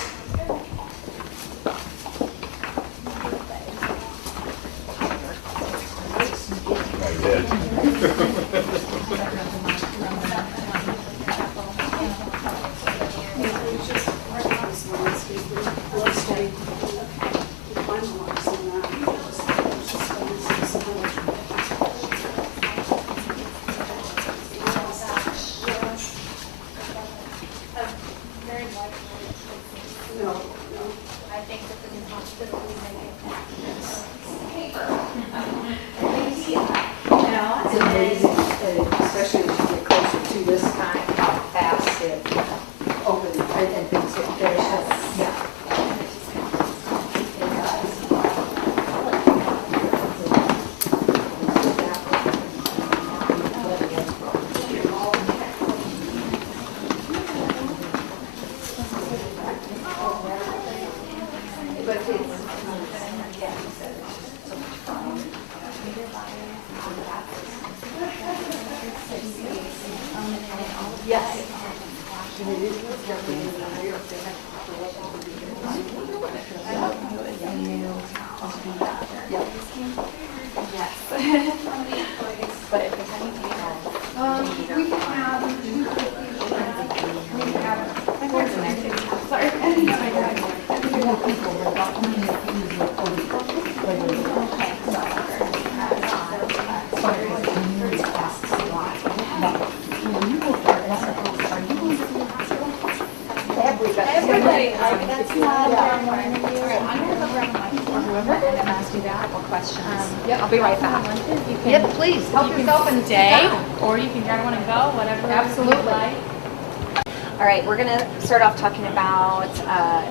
I'll be right back. Yep, please, help yourself and Day, or you can grab one and go, whatever. Absolutely. Like. All right, we're going to start off talking about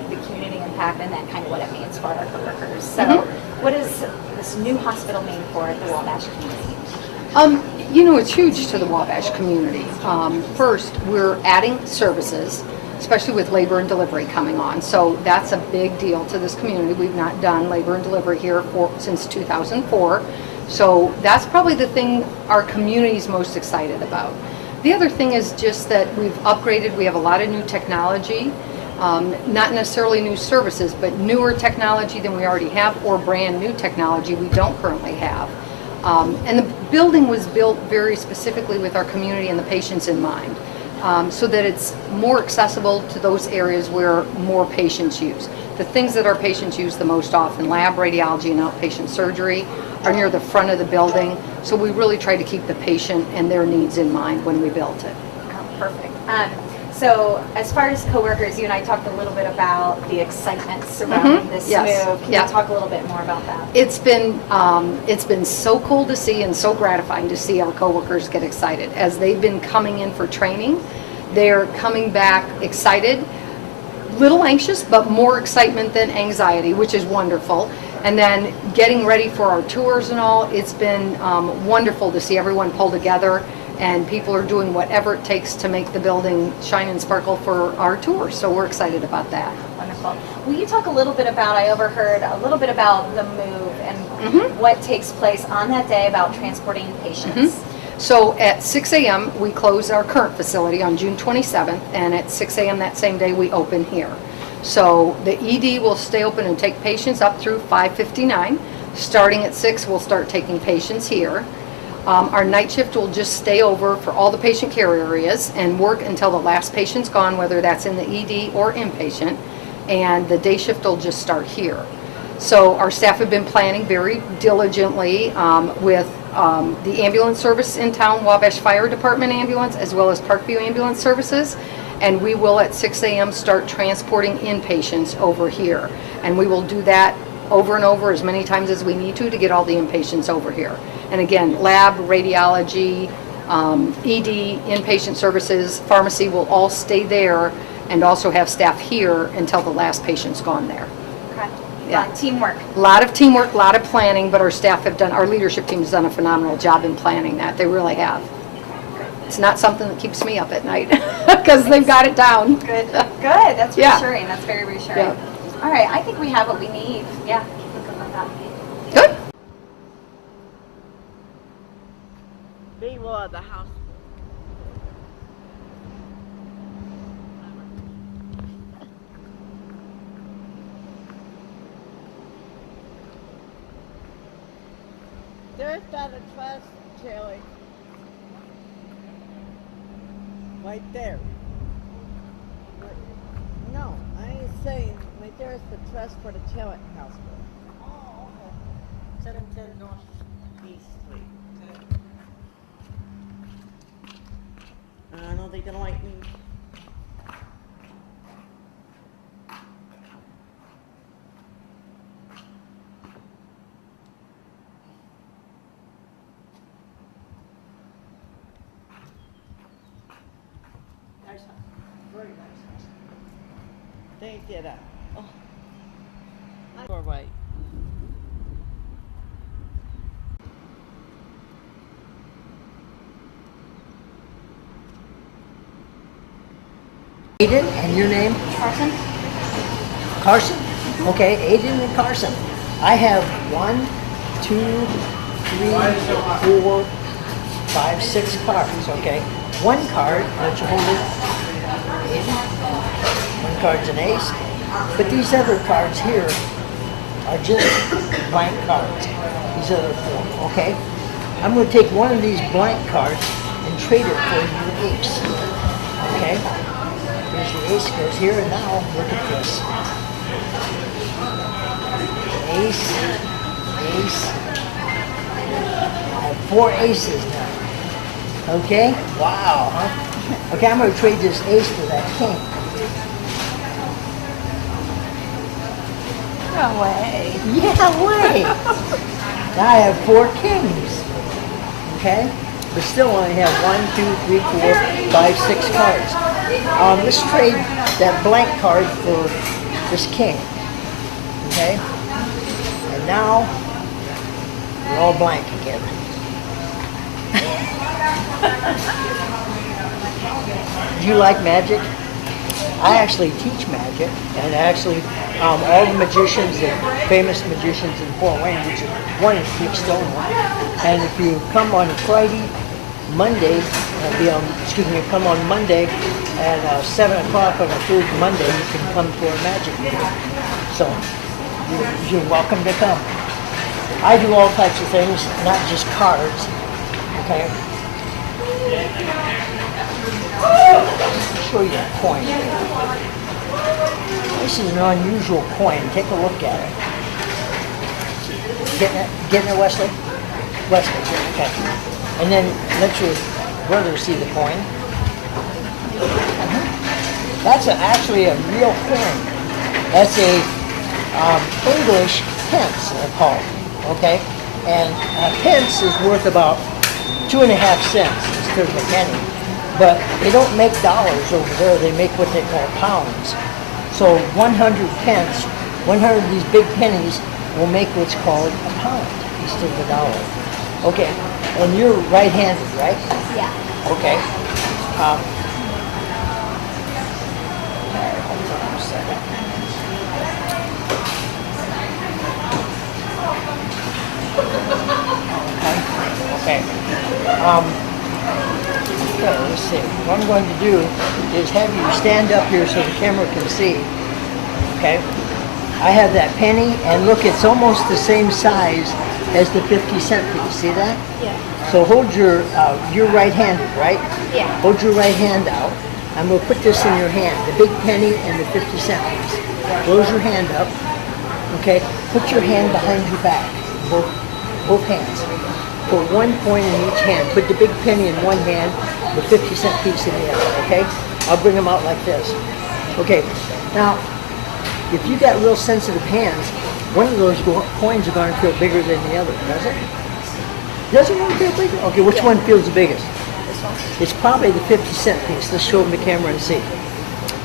the community impact and then kind of what it means for our coworkers. So what does this new hospital mean for the Wabash community? You know, it's huge to the Wabash community. First, we're adding services, especially with labor and delivery coming on. So that's a big deal to this community. We've not done labor and delivery here since 2004. So that's probably the thing our community's most excited about. The other thing is just that we've upgraded. We have a lot of new technology, not necessarily new services, but newer technology than we already have, or brand new technology we don't currently have. And the building was built very specifically with our community and the patients in mind. So that it's more accessible to those areas where more patients use. The things that our patients use the most often, lab, radiology, and outpatient surgery, are near the front of the building. So we really try to keep the patient and their needs in mind when we built it. Oh, perfect. So as far as coworkers, you and I talked a little bit about the excitement surrounding this move. Can you talk a little bit more about that? It's been so cool to see and so gratifying to see our coworkers get excited. As they've been coming in for training, they're coming back excited, little anxious, but more excitement than anxiety, which is wonderful. And then getting ready for our tours and all, it's been wonderful to see everyone pull together, and people are doing whatever it takes to make the building shine and sparkle for our tours. So we're excited about that. Wonderful. Will you talk a little bit about, I overheard a little bit about the move and what takes place on that day about transporting patients? So at 6 a.m. we close our current facility on June 27th, and at 6 a.m. that same day we open here. So the ED will stay open and take patients up through 5:59. Starting at 6, we'll start taking patients here. Our night shift will just stay over for all the patient care areas and work until the last patient's gone, whether that's in the ED or inpatient, and the day shift will just start here. So our staff have been planning very diligently with the ambulance service in town, Wabash Fire Department ambulance, as well as Parkview ambulance services. And we will at 6 a.m. start transporting inpatients over here. And we will do that over and over as many times as we need to get all the inpatients over here. And again, lab, radiology, ED, inpatient services, pharmacy will all stay there and also have staff here until the last patient's gone there. Okay. Yeah. Teamwork. A lot of teamwork, a lot of planning, but our staff have done, our leadership team has done a phenomenal job in planning that. They really have. It's not something that keeps me up at night because they've got it down. Good. Good. That's Yeah. reassuring. That's very reassuring. Yeah. All right. I think we have what we need. Yeah. Good. Meanwhile, the house. There's not a trust, Shelley. Right there. No, I ain't saying, right there is the trust for the Talent Hospital. Oh, okay. 710 North East Street. I don't think they like me. Nice house. Very nice house. They did that. Oh. All right. Aiden, and your name? Carson. Carson? Okay, Aiden and Carson. I have 1, 2, 3, 4, 5, 6 cards, okay? One card, let you hold it, Aiden. One card's an ace. But these other cards here are just blank cards. These other 4, okay? I'm going to take one of these blank cards and trade it for your ace, okay? Here's the ace, goes here, and now look at this. Ace, ace. I have 4 aces now. Okay? Wow, huh? Okay, I'm going to trade this ace for that king. No way. Yeah, way. Now I have 4 kings. Okay? But still only have 1, 2, 3, 4, 5, 6 cards. Let's trade that blank card for this king. Okay? And now we're all blank again. Do you like magic? I actually teach magic, and actually all the magicians, the famous magicians in Fort Wayne, which is one is Keith Stonewall. And if you come on Friday, Monday, come on Monday at 7 o'clock on the third Monday, you can come to our magic meeting. So you're welcome to come. I do all types of things, not just cards. Okay. I'll show you a coin here. This is an unusual coin. Take a look at it. Getting it, Wesley? Wesley, okay. And then let your brother see the coin. That's actually a real coin. That's a English pence, they're called. Okay? And a pence is worth about 2.5 cents instead of a penny. But they don't make dollars over there. They make what they call pounds. So 100 pence, 100 of these big pennies will make what's called a pound instead of a dollar. Okay, and you're right-handed, right? Yeah. Okay. All right, hold on a second. Okay. Okay, let's see. What I'm going to do is have you stand up here so the camera can see. Okay? I have that penny, and look, it's almost the same size as the 50-cent piece. See that? Yeah. So hold you're right-handed, right? Yeah. Hold your right hand out. I'm going to put this in your hand, the big penny and the 50-cent piece. Close your hand up. Okay? Put your hand behind your back, both hands. Put 1 coin in each hand. Put the big penny in one hand, the 50-cent piece in the other, okay? I'll bring them out like this. Okay, now, if you got real sensitive hands, one of those coins are going to feel bigger than the other, does it? Does it one feel bigger? Okay, which one feels the biggest? This one? It's probably the 50-cent piece. Let's show them the camera and see.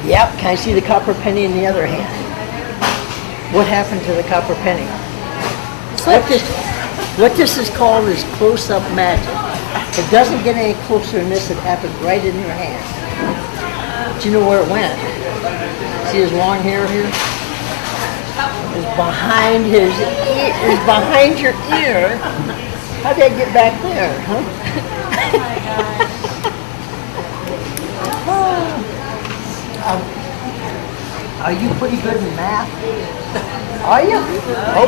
Yep, can I see the copper penny in the other hand? What happened to the copper penny? What this is called is close-up magic. It doesn't get any closer than this. It happens right in your hand. Do you know where it went? See his long hair here? It's behind his ear. It's behind your ear. How'd that get back there, huh? Are you pretty good in math? Are you?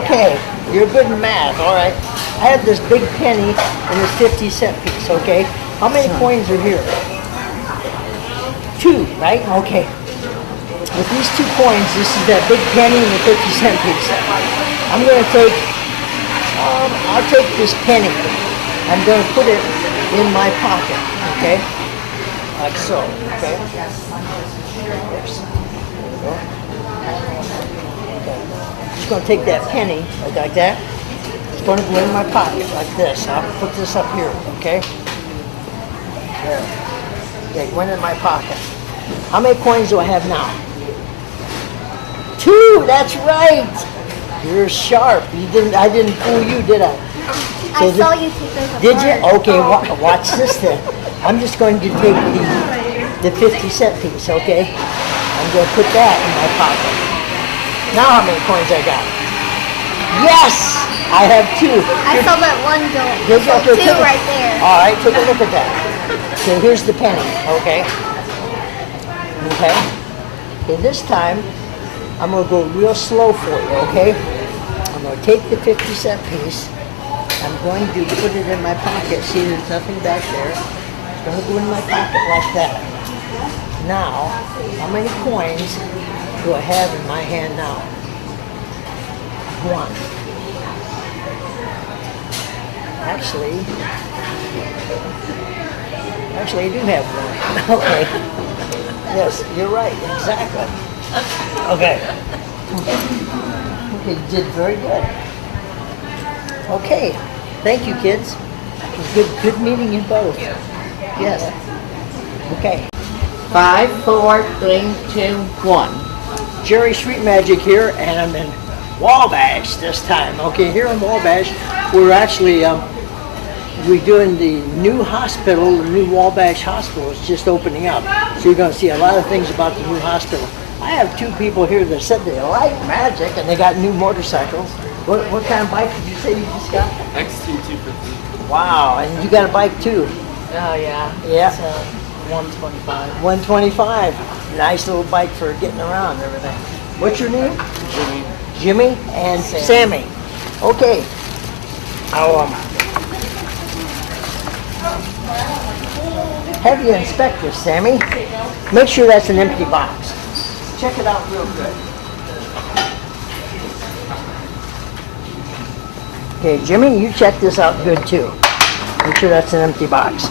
Okay, you're good in math, all right. I have this big penny and this 50-cent piece, okay? How many coins are here? 2, right? Okay. With these 2 coins, this is that big penny and the 50-cent piece. I'm going to take, I'll take this penny. I'm going to put it in my pocket, okay? Like so, okay? Oops. Okay. Just going to take that penny, like that. It's going to go in my pocket, like this. I'll put this up here, okay? There. Okay, it went in my pocket. How many coins do I have now? 2, that's right! You're sharp. I didn't fool you, did I? I saw you take those apart. Did you? Okay, watch this then. I'm just going to take the 50-cent piece, okay? I'm going to put that in my pocket. Now how many coins I got? Yes! I have 2. I saw that one go. Did you? Okay, 2 right there. All right, take a look at that. Okay, here's the penny, okay? Okay? Okay, this time, I'm going to go real slow for you, okay? I'm going to take the 50-cent piece. I'm going to put it in my pocket. See, there's nothing back there. It's going to go in my pocket like that. Now, how many coins do I have in my hand now? 1. Actually, I do have 1. Okay. Yes, you're right. Exactly. Okay. Okay, you did very good. Okay. Thank you, kids. It was good meeting you both. Yes. Okay. 5, 4, 3, 2, 1. Jerry Street Magic here, and I'm in Wabash this time. Okay, here in Wabash, we're actually we're doing the new hospital. The new Wabash Hospital is just opening up, so you're going to see a lot of things about the new hospital. I have 2 people here that said they like magic, and they got new motorcycles. What kind of bike did you say you just got? XT250. Wow, and you got a bike too? Oh, yeah. Yeah. It's 125. 125. Nice little bike for getting around and everything. What's your name? Jimmy. Jimmy and Sammy. Okay. I'll have you inspect this, Sammy. Make sure that's an empty box. Check it out real good. Okay, Jimmy, you check this out good too. Make sure that's an empty box.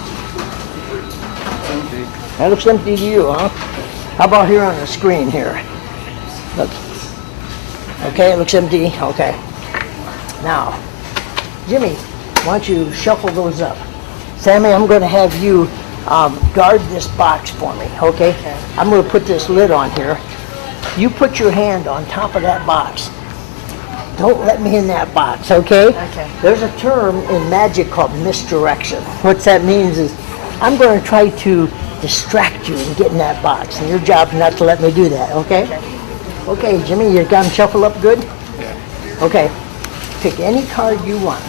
Empty. That looks empty to you, huh? How about here on the screen here? Look. Okay, it looks empty. Okay. Now, Jimmy, why don't you shuffle those up? Sammy, I'm going to have you guard this box for me, okay? I'm going to put this lid on here. You put your hand on top of that box. Don't let me in that box, okay? Okay. There's a term in magic called misdirection. What that means is I'm going to try to distract you and get in that box, and your job is not to let me do that, okay? Okay, Jimmy, you got them shuffled up good? Yeah. Okay. Pick any card you want.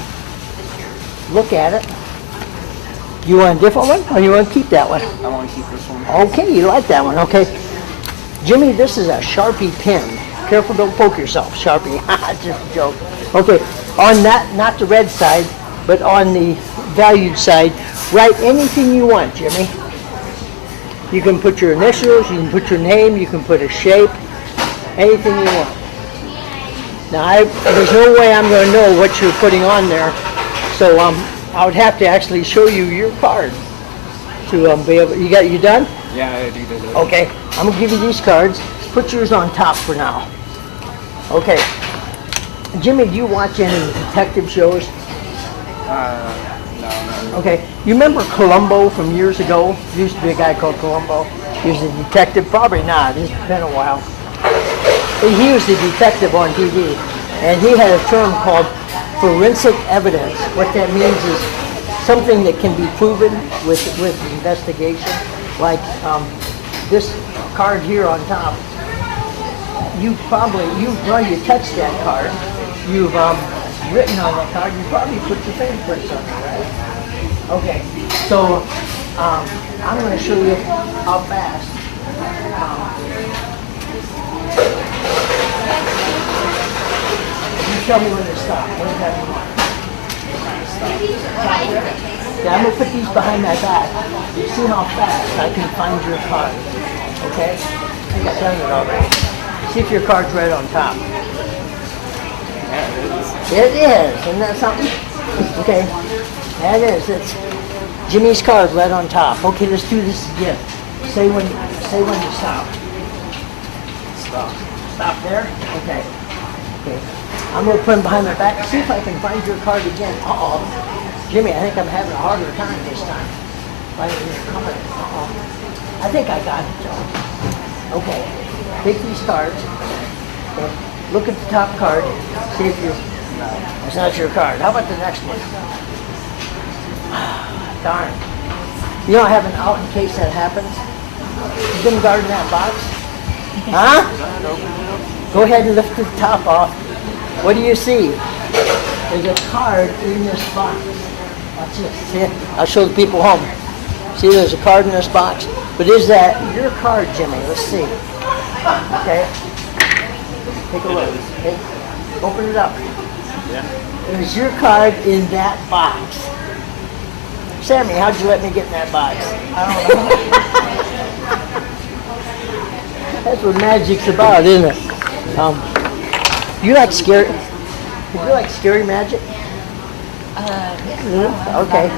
Look at it. You want a different one, or you want to keep that one? I want to keep this one. Okay, you like that one, okay. Jimmy, this is a Sharpie pen. Careful, don't poke yourself, Sharpie. Just a joke. Okay, on that, not the red side, but on the valued side, write anything you want, Jimmy. You can put your initials, you can put your name, you can put a shape, anything you want. Now, there's no way I'm going to know what you're putting on there, so I would have to actually show you your card to be able. You done? Yeah, I do that. Okay, I'm gonna give you these cards. Put yours on top for now. Okay. Jimmy, do you watch any detective shows? No. Okay. You remember Columbo from years ago? There used to be a guy called Columbo. He was a detective. Probably not. It's been a while. He was the detective on TV, and he had a term called forensic evidence. What that means is something that can be proven with investigation, like this card here on top. You touched that card. You've written on that card. You probably put your fingerprints on it, right? Okay. So I'm going to show you how fast. You tell me when to stop. What does that mean? Yeah, I'm going to put these behind my back. See how fast I can find your card. Okay? I think I've done it already. See if your card's right on top. It is. Isn't that something? Okay. That is. It's Jimmy's card right on top. Okay, let's do this again. Say when you stop. Stop there? Okay. Okay. I'm going to put them behind my back. See if I can find your card again. Uh-oh. Jimmy, I think I'm having a harder time this time. Finding your card. Uh-oh. I think I got it, Joe. Okay. Take these cards. Okay. Look at the top card. See if it's not your card. How about the next one? Darn. You don't have an out in case that happens? You been guarding that box? Huh? Go ahead and lift the top off. What do you see? There's a card in this box. Watch this. See it? I'll show the people home. See, there's a card in this box. But is that your card, Jimmy? Let's see. Okay. Take a look. Okay. Open it up. Yeah. There's your card in that box. Sammy, how'd you let me get in that box? I don't know. That's what magic's about, isn't it? You like scary? Do you like scary magic? Okay.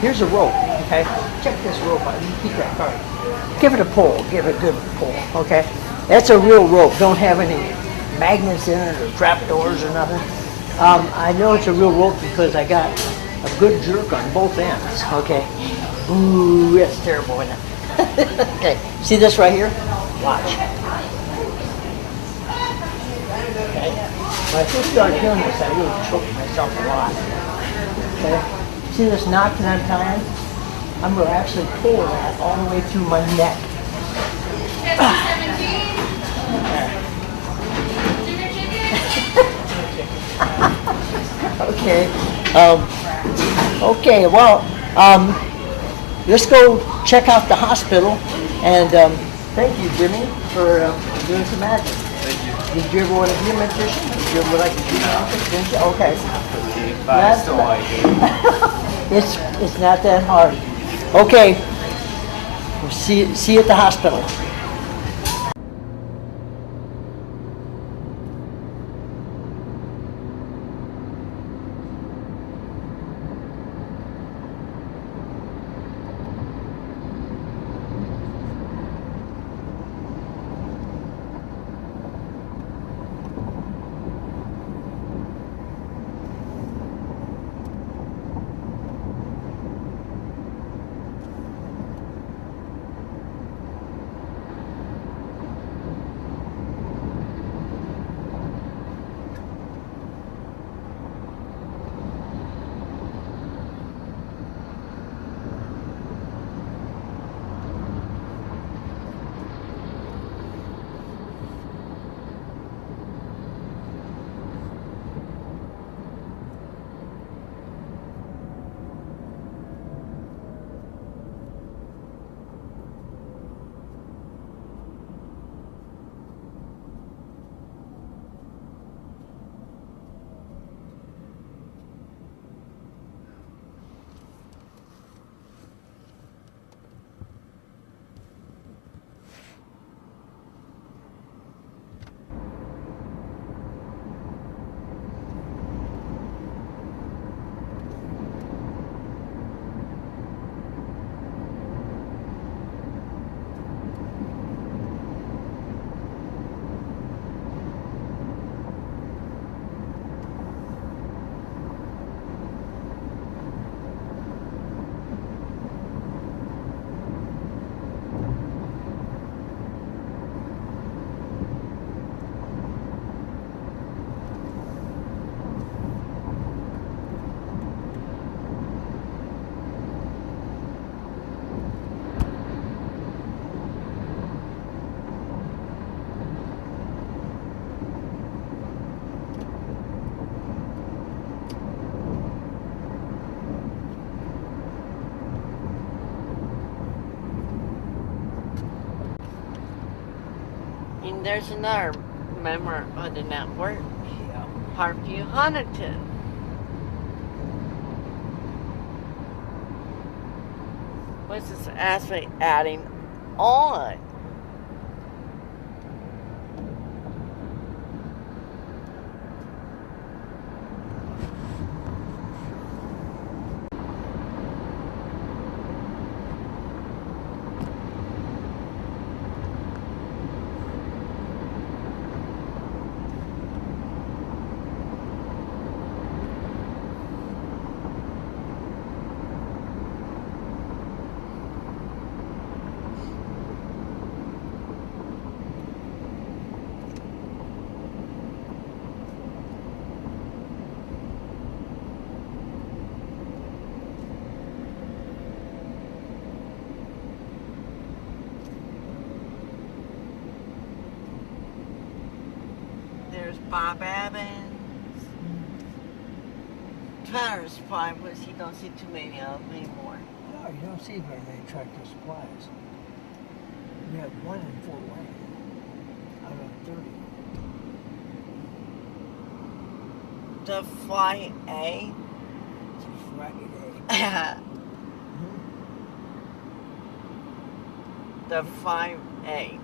Here's a rope. Okay. Check this rope out. You keep that card. Give it a pull. Give it a good pull. Okay. That's a real rope. Don't have any magnets in it or trap doors or nothing. I know it's a real rope because I got a good jerk on both ends. Okay. Ooh, that's terrible, isn't it? Okay. See this right here? Watch. Okay. When I first started doing this, I really choked myself a lot. Okay. See this knot that I'm tying? I'm going to actually pull that all the way through my neck. Okay. Okay. Well, let's go check out the hospital. And thank you, Jimmy, for doing some magic. Thank you. Did you ever want to be a magician? Did you ever like to do something? Didn't you? Okay. But I still like it. It's not that hard. Okay. We'll see you at the hospital. there's another member of the network, Yeah. Parkview Huntington. What's this actually adding on? There's Bob Evans. Tractor Supply, which you don't see too many of anymore. No, you don't see very many Tractor Supplies. We have one in Fort Wayne out of 30. The Fly A. It's a Friday day. The 5A.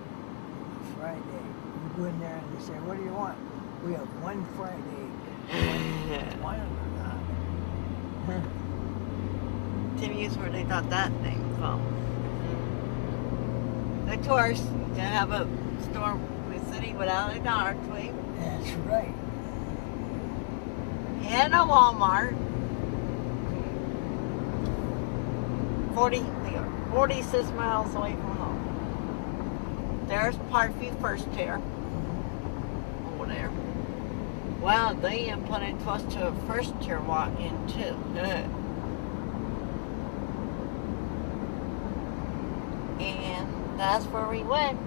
Friday. You go in there and you say, what do you want? We have one Friday. Why not? Timmy's where they got that name from. Of course, to have a store in the city without a Dollar Tree. That's right. And a Walmart. 46 miles away from home. There's Parkview First Tier. Over there. Wow, they put in close to a first tier walk-in too. And that's where we went.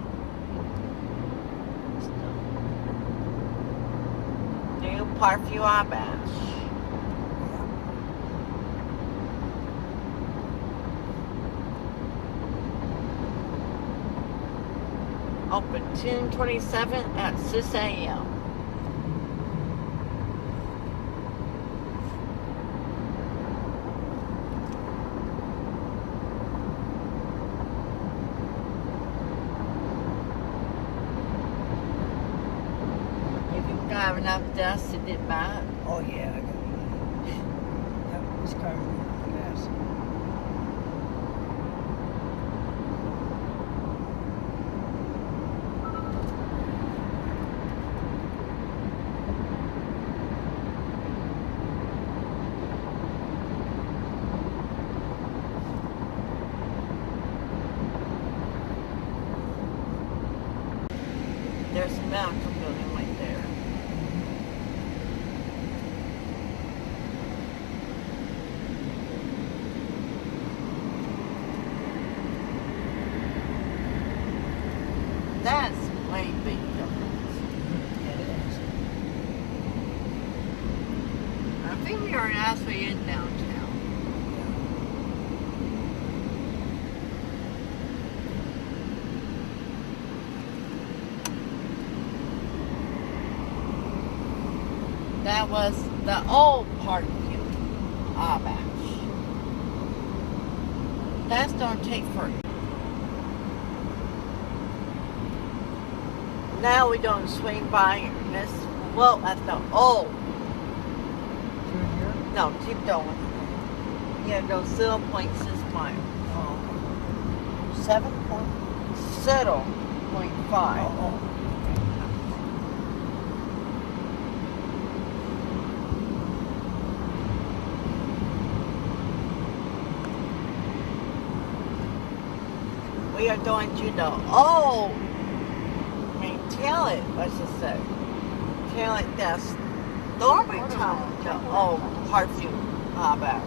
New Parkview, Wabash. Open 10/27 at 6 a.m. Have enough dust to dip back. Oh yeah, I got it. Yep, this car's doing the gas. There's a medical building right there. That's way big difference. Yeah, it is. I think we are actually in downtown. That was the old Parkview, Wabash. That's gonna take for. Now we don't swing by this. Well, that's the old. Through here? No, keep going. Yeah, go 0.6 miles. Oh. 7.5. Oh. We are going to the old, talent, let's just say. Talent that's normally come to old Parkview, Wabash.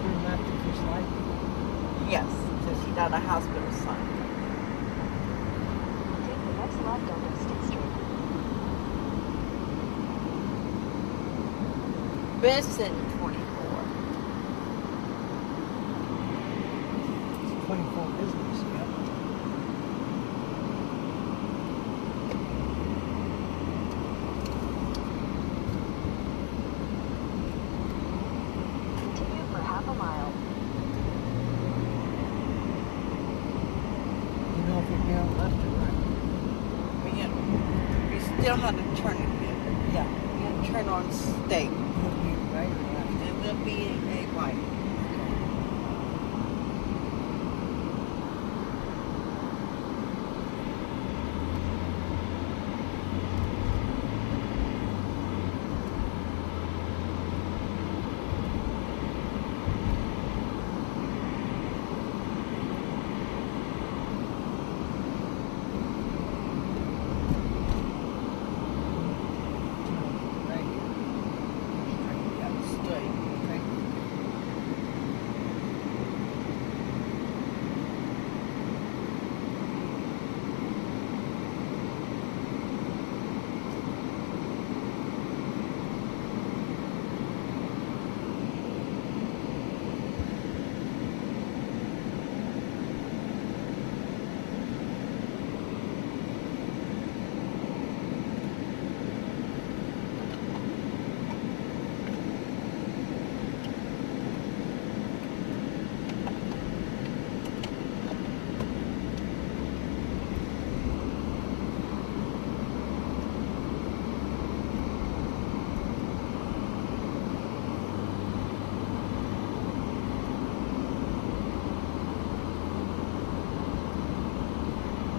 Turn left to this light. Yes, so she got a hospital sign. Take the next left onto Stick Street. best in 24. 24 business, yeah. Continue for half a mile. You know if you're going left or right. We still have to turn again. Yeah. We have to turn on state. You'll be right or left. And we'll be a white. Right here. Straight, yeah. Straight. Right.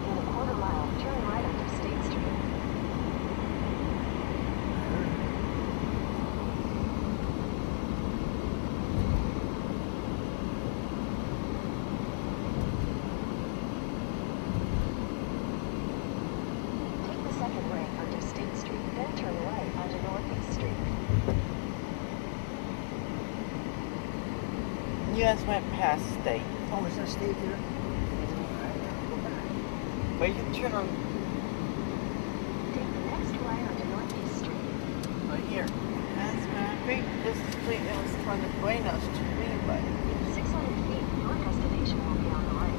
In a quarter mile, turn right onto State Street. Take the second right onto State Street, then turn right onto Northeast Street. You guys went past state. Oh, is that state there? But you can turn on Take the next right onto Northeast Street. right here. That's my feet. This street that was from the Buenos to me, but 600 feet, your destination will be on the right.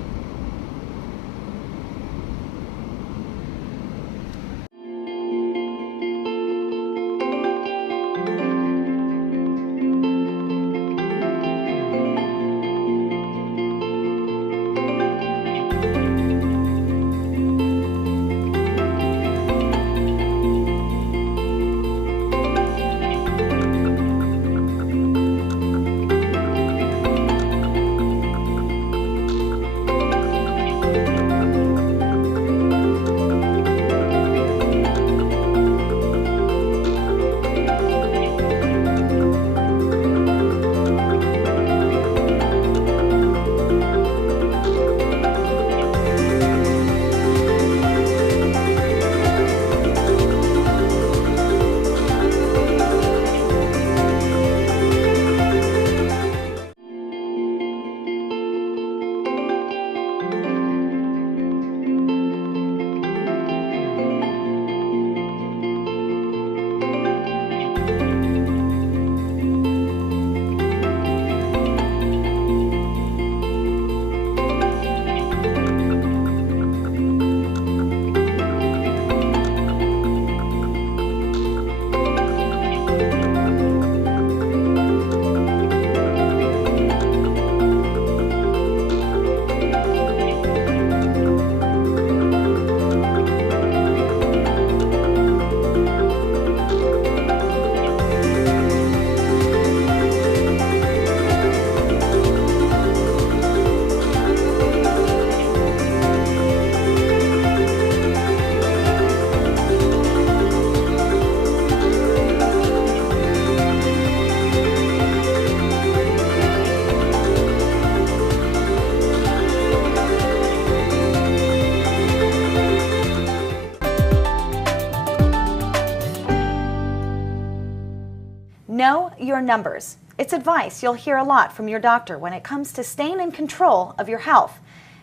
Know your numbers. It's advice you'll hear a lot from your doctor when it comes to staying in control of your health.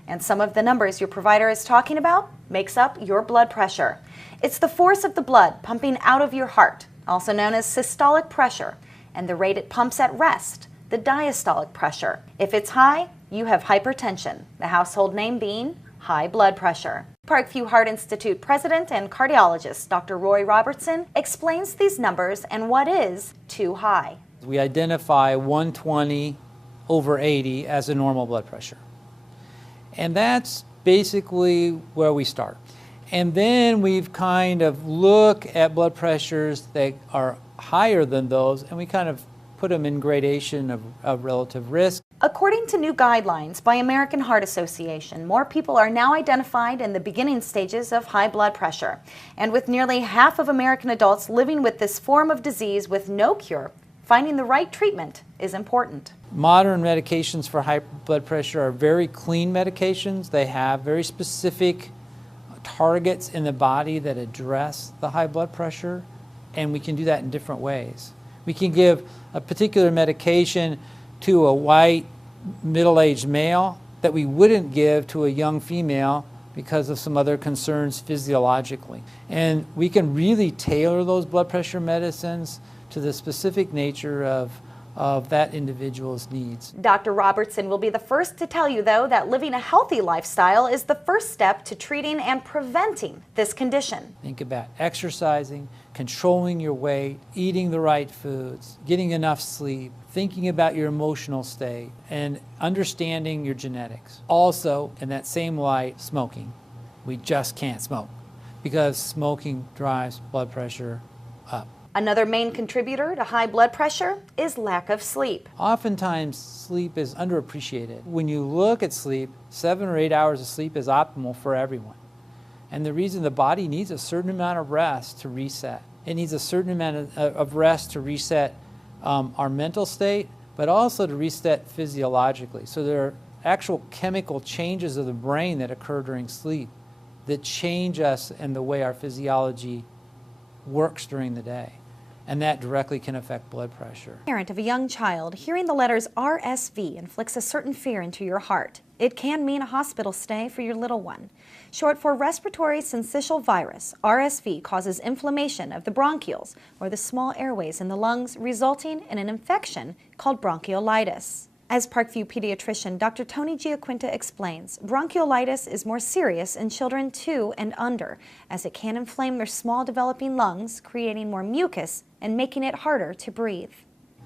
And some of the numbers your provider is talking about makes up your blood pressure. It's the force of the blood pumping out of your heart, also known as systolic pressure. and the rate it pumps at rest, the diastolic pressure. If it's high, you have hypertension, the household name being high blood pressure. Parkview Heart Institute president and cardiologist Dr. Roy Robertson explains these numbers and what is too high. We identify 120/80 as a normal blood pressure. And that's basically where we start. And then we've kind of look at blood pressures that are higher than those, and we kind of put them in gradation of relative risk. According to new guidelines by American Heart Association, more people are now identified in the beginning stages of high blood pressure. And with nearly half of American adults living with this form of disease with no cure, finding the right treatment is important. Modern medications for high blood pressure are very clean medications. They have very specific targets in the body that address the high blood pressure, and we can do that in different ways. We can give a particular medication to a white, middle-aged male that we wouldn't give to a young female because of some other concerns physiologically. And we can really tailor those blood pressure medicines to the specific nature of that individual's needs. Dr. Robertson will be the first to tell you, though, that living a healthy lifestyle is the first step to treating and preventing this condition. Think about exercising, controlling your weight, eating the right foods, getting enough sleep, thinking about your emotional state, and understanding your genetics. Also, in that same light, smoking. We just can't smoke because smoking drives blood pressure up. Another main contributor to high blood pressure is lack of sleep. Oftentimes, sleep is underappreciated. When you look at sleep, 7 or 8 hours of sleep is optimal for everyone. And the reason the body needs a certain amount of rest to reset. It needs a certain amount of rest to reset our mental state, but also to reset physiologically. So there are actual chemical changes of the brain that occur during sleep that change us and the way our physiology works during the day. And that directly can affect blood pressure. Parent of a young child, hearing the letters RSV inflicts a certain fear into your heart. It can mean a hospital stay for your little one. Short for respiratory syncytial virus, RSV causes inflammation of the bronchioles, or the small airways in the lungs, resulting in an infection called bronchiolitis. As Parkview pediatrician Dr. Tony Giaquinta explains, bronchiolitis is more serious in children 2 and under, as it can inflame their small developing lungs, creating more mucus and making it harder to breathe.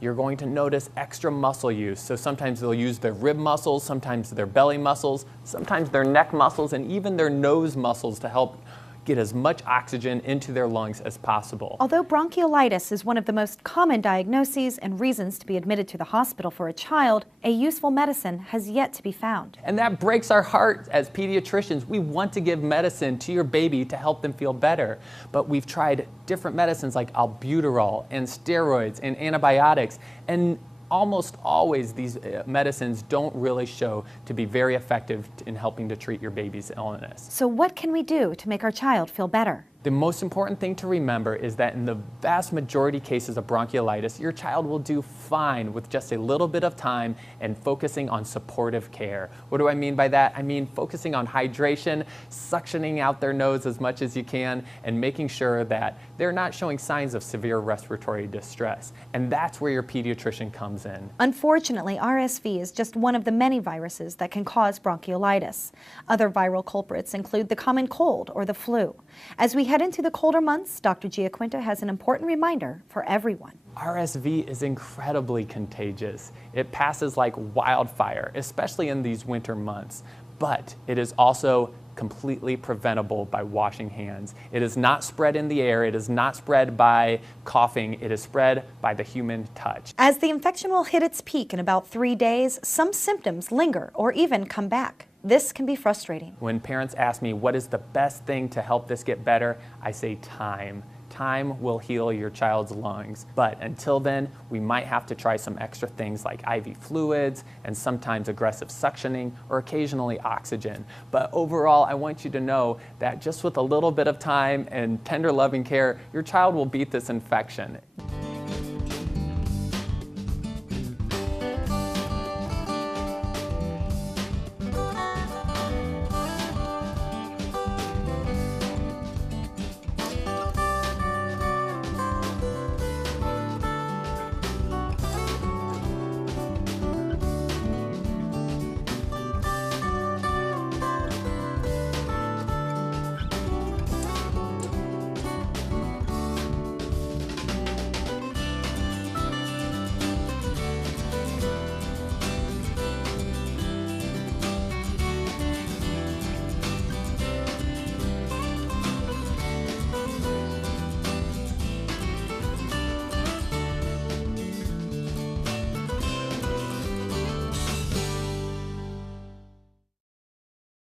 You're going to notice extra muscle use. So sometimes they'll use their rib muscles, sometimes their belly muscles, sometimes their neck muscles, and even their nose muscles to help get as much oxygen into their lungs as possible. Although bronchiolitis is one of the most common diagnoses and reasons to be admitted to the hospital for a child, a useful medicine has yet to be found. And that breaks our heart as pediatricians. We want to give medicine to your baby to help them feel better. But we've tried different medicines like albuterol and steroids and antibiotics, and almost always these medicines don't really show to be very effective in helping to treat your baby's illness. So what can we do to make our child feel better? The most important thing to remember is that in the vast majority cases of bronchiolitis, your child will do fine with just a little bit of time and focusing on supportive care. What do I mean by that? I mean focusing on hydration, suctioning out their nose as much as you can, and making sure that they're not showing signs of severe respiratory distress. And that's where your pediatrician comes in. Unfortunately, RSV is just one of the many viruses that can cause bronchiolitis. Other viral culprits include the common cold or the flu. As we head into the colder months, Dr. Giaquinta has an important reminder for everyone. RSV is incredibly contagious. It passes like wildfire, especially in these winter months. But it is also completely preventable by washing hands. It is not spread in the air. It is not spread by coughing. It is spread by the human touch. As the infection will hit its peak in about 3 days, some symptoms linger or even come back. This can be frustrating. When parents ask me what is the best thing to help this get better, I say time. Time will heal your child's lungs. But until then, we might have to try some extra things like IV fluids and sometimes aggressive suctioning or occasionally oxygen. But overall, I want you to know that just with a little bit of time and tender loving care, your child will beat this infection.